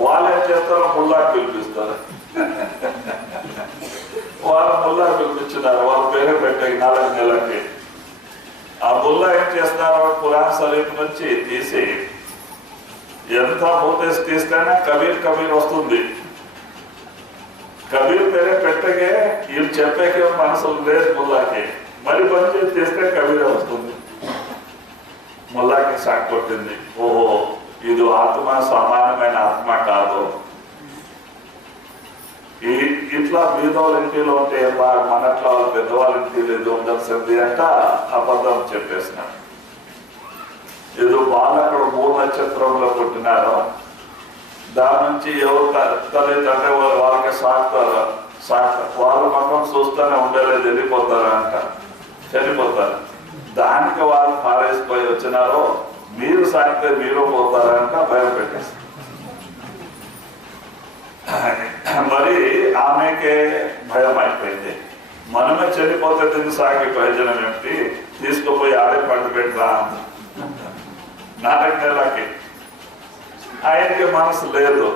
వాళ్ళు ఏం చేస్తారో ముల్లాకి పిలిపిస్తారు. వాళ్ళు ముల్లా పిలిపించినారు వాళ్ళ పేరే పెట్టే 4 నెలలకి. ఆ ముల్లా ఏం చేస్తున్నారో ఖురాన్ షరీఫ్ నుంచి తీసి ఎంత మూతేసి తీస్తేనే కబీర్ వస్తుంది. కబీర్ పేరే పెట్టగే వీళ్ళు చెప్పేకే మనసులు లేదు ముల్లాకి, మరి బంద్ చేసి తీస్తే కబీరే వస్తుంది. ముల్లాకి షాక్ కొట్టింది, ఓహో ఇది ఆత్మ సామాన్యమైన ఆత్మ కాదు. ఇట్లా బీదోళ్ళ ఇంటిలో ఉంటే బాగా మనట్లా వాళ్ళ పెద్దవాళ్ళ ఇంటి లేదు ఉండాల్సింది అంట అబద్ధం చెప్పేసినాడు. ఏదో బాలకుడు 3 నక్షత్రంలో పుట్టినారో దాని నుంచి ఎవరు తల్లిదండ్రి వాళ్ళకి సాగుతారు. వాళ్ళ మొత్తం చూస్తూనే ఉండలేదు, వెళ్ళిపోతారంట, చనిపోతారు. దానికి వాళ్ళు పారేసిపోయి వచ్చినారో మీరు సాగితే మీరు పోతారంట భయం పెట్టేస్తారు. మరి ఆమెకే భయం అయిపోయింది, మనమే చనిపోతే తిని సాగే ప్రయోజనం ఏమిటి, తీసుకుపోయి ఆడే పండు పెట్టరా 4 నెలలకి. ఆయనకి మనసు లేదు,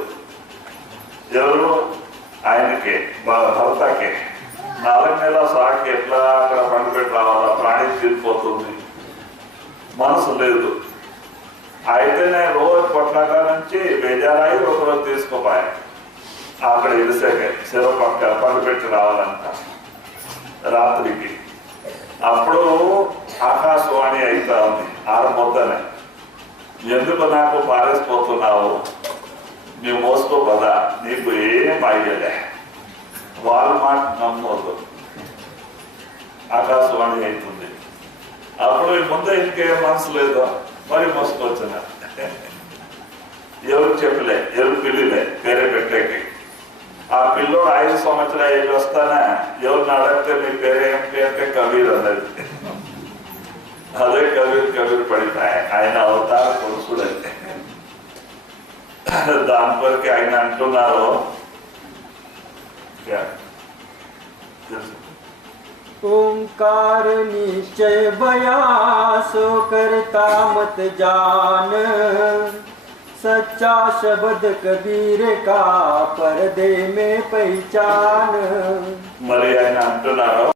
ఎవరు ఆయనకి భర్తకి 4 నెలల సాకి ఎట్లా అక్కడ పండు పెట్టి రావాలా, ప్రాణి తీరిపోతుంది, మనసు లేదు. అయితేనే రోజు కొట్లాట నుంచి బేజారాయి ఒకరోజు తీసుకోపోయా అక్కడ ఇడిసేకే చెరువు పక్క పండు పెట్టి రావాలంట రాత్రికి. అప్పుడు ఆకాశవాణి అవుతా ఉంది 6 మొత్తనే, ఎందుకు నాకు పారేసిపోతున్నావు, నీవు మోసుకో కదా, నీకు ఏం అయ్యలే, వాళ్ళ మాట నమ్మొద్దు, ఆకాశవాణి అవుతుంది. అప్పుడు ముందే ఇంకేం మనసు లేదు, మరి మోసుకొచ్చిన ఎవరు చెప్పలే, ఎవరు పిల్లలే పేరే పెట్టేకి. ఆ పిల్లోడు 5 సంవత్సరాలు ఏళ్ళు వస్తానా ఎవరిని అడిగితే మీ పేరేంటి అంటే కబీర్ అన్నది. అదే కబీర్ పడిపోయాయి. ఆయన అవతార పురుషుడైతే దాని కొరికి ఆయన అంటున్నారు, ओंकार निश्चय बया सो करता मत जान, सच्चा शब्द कबीर का पर्दे में पहचान. మరి ఆయన అంటున్నారు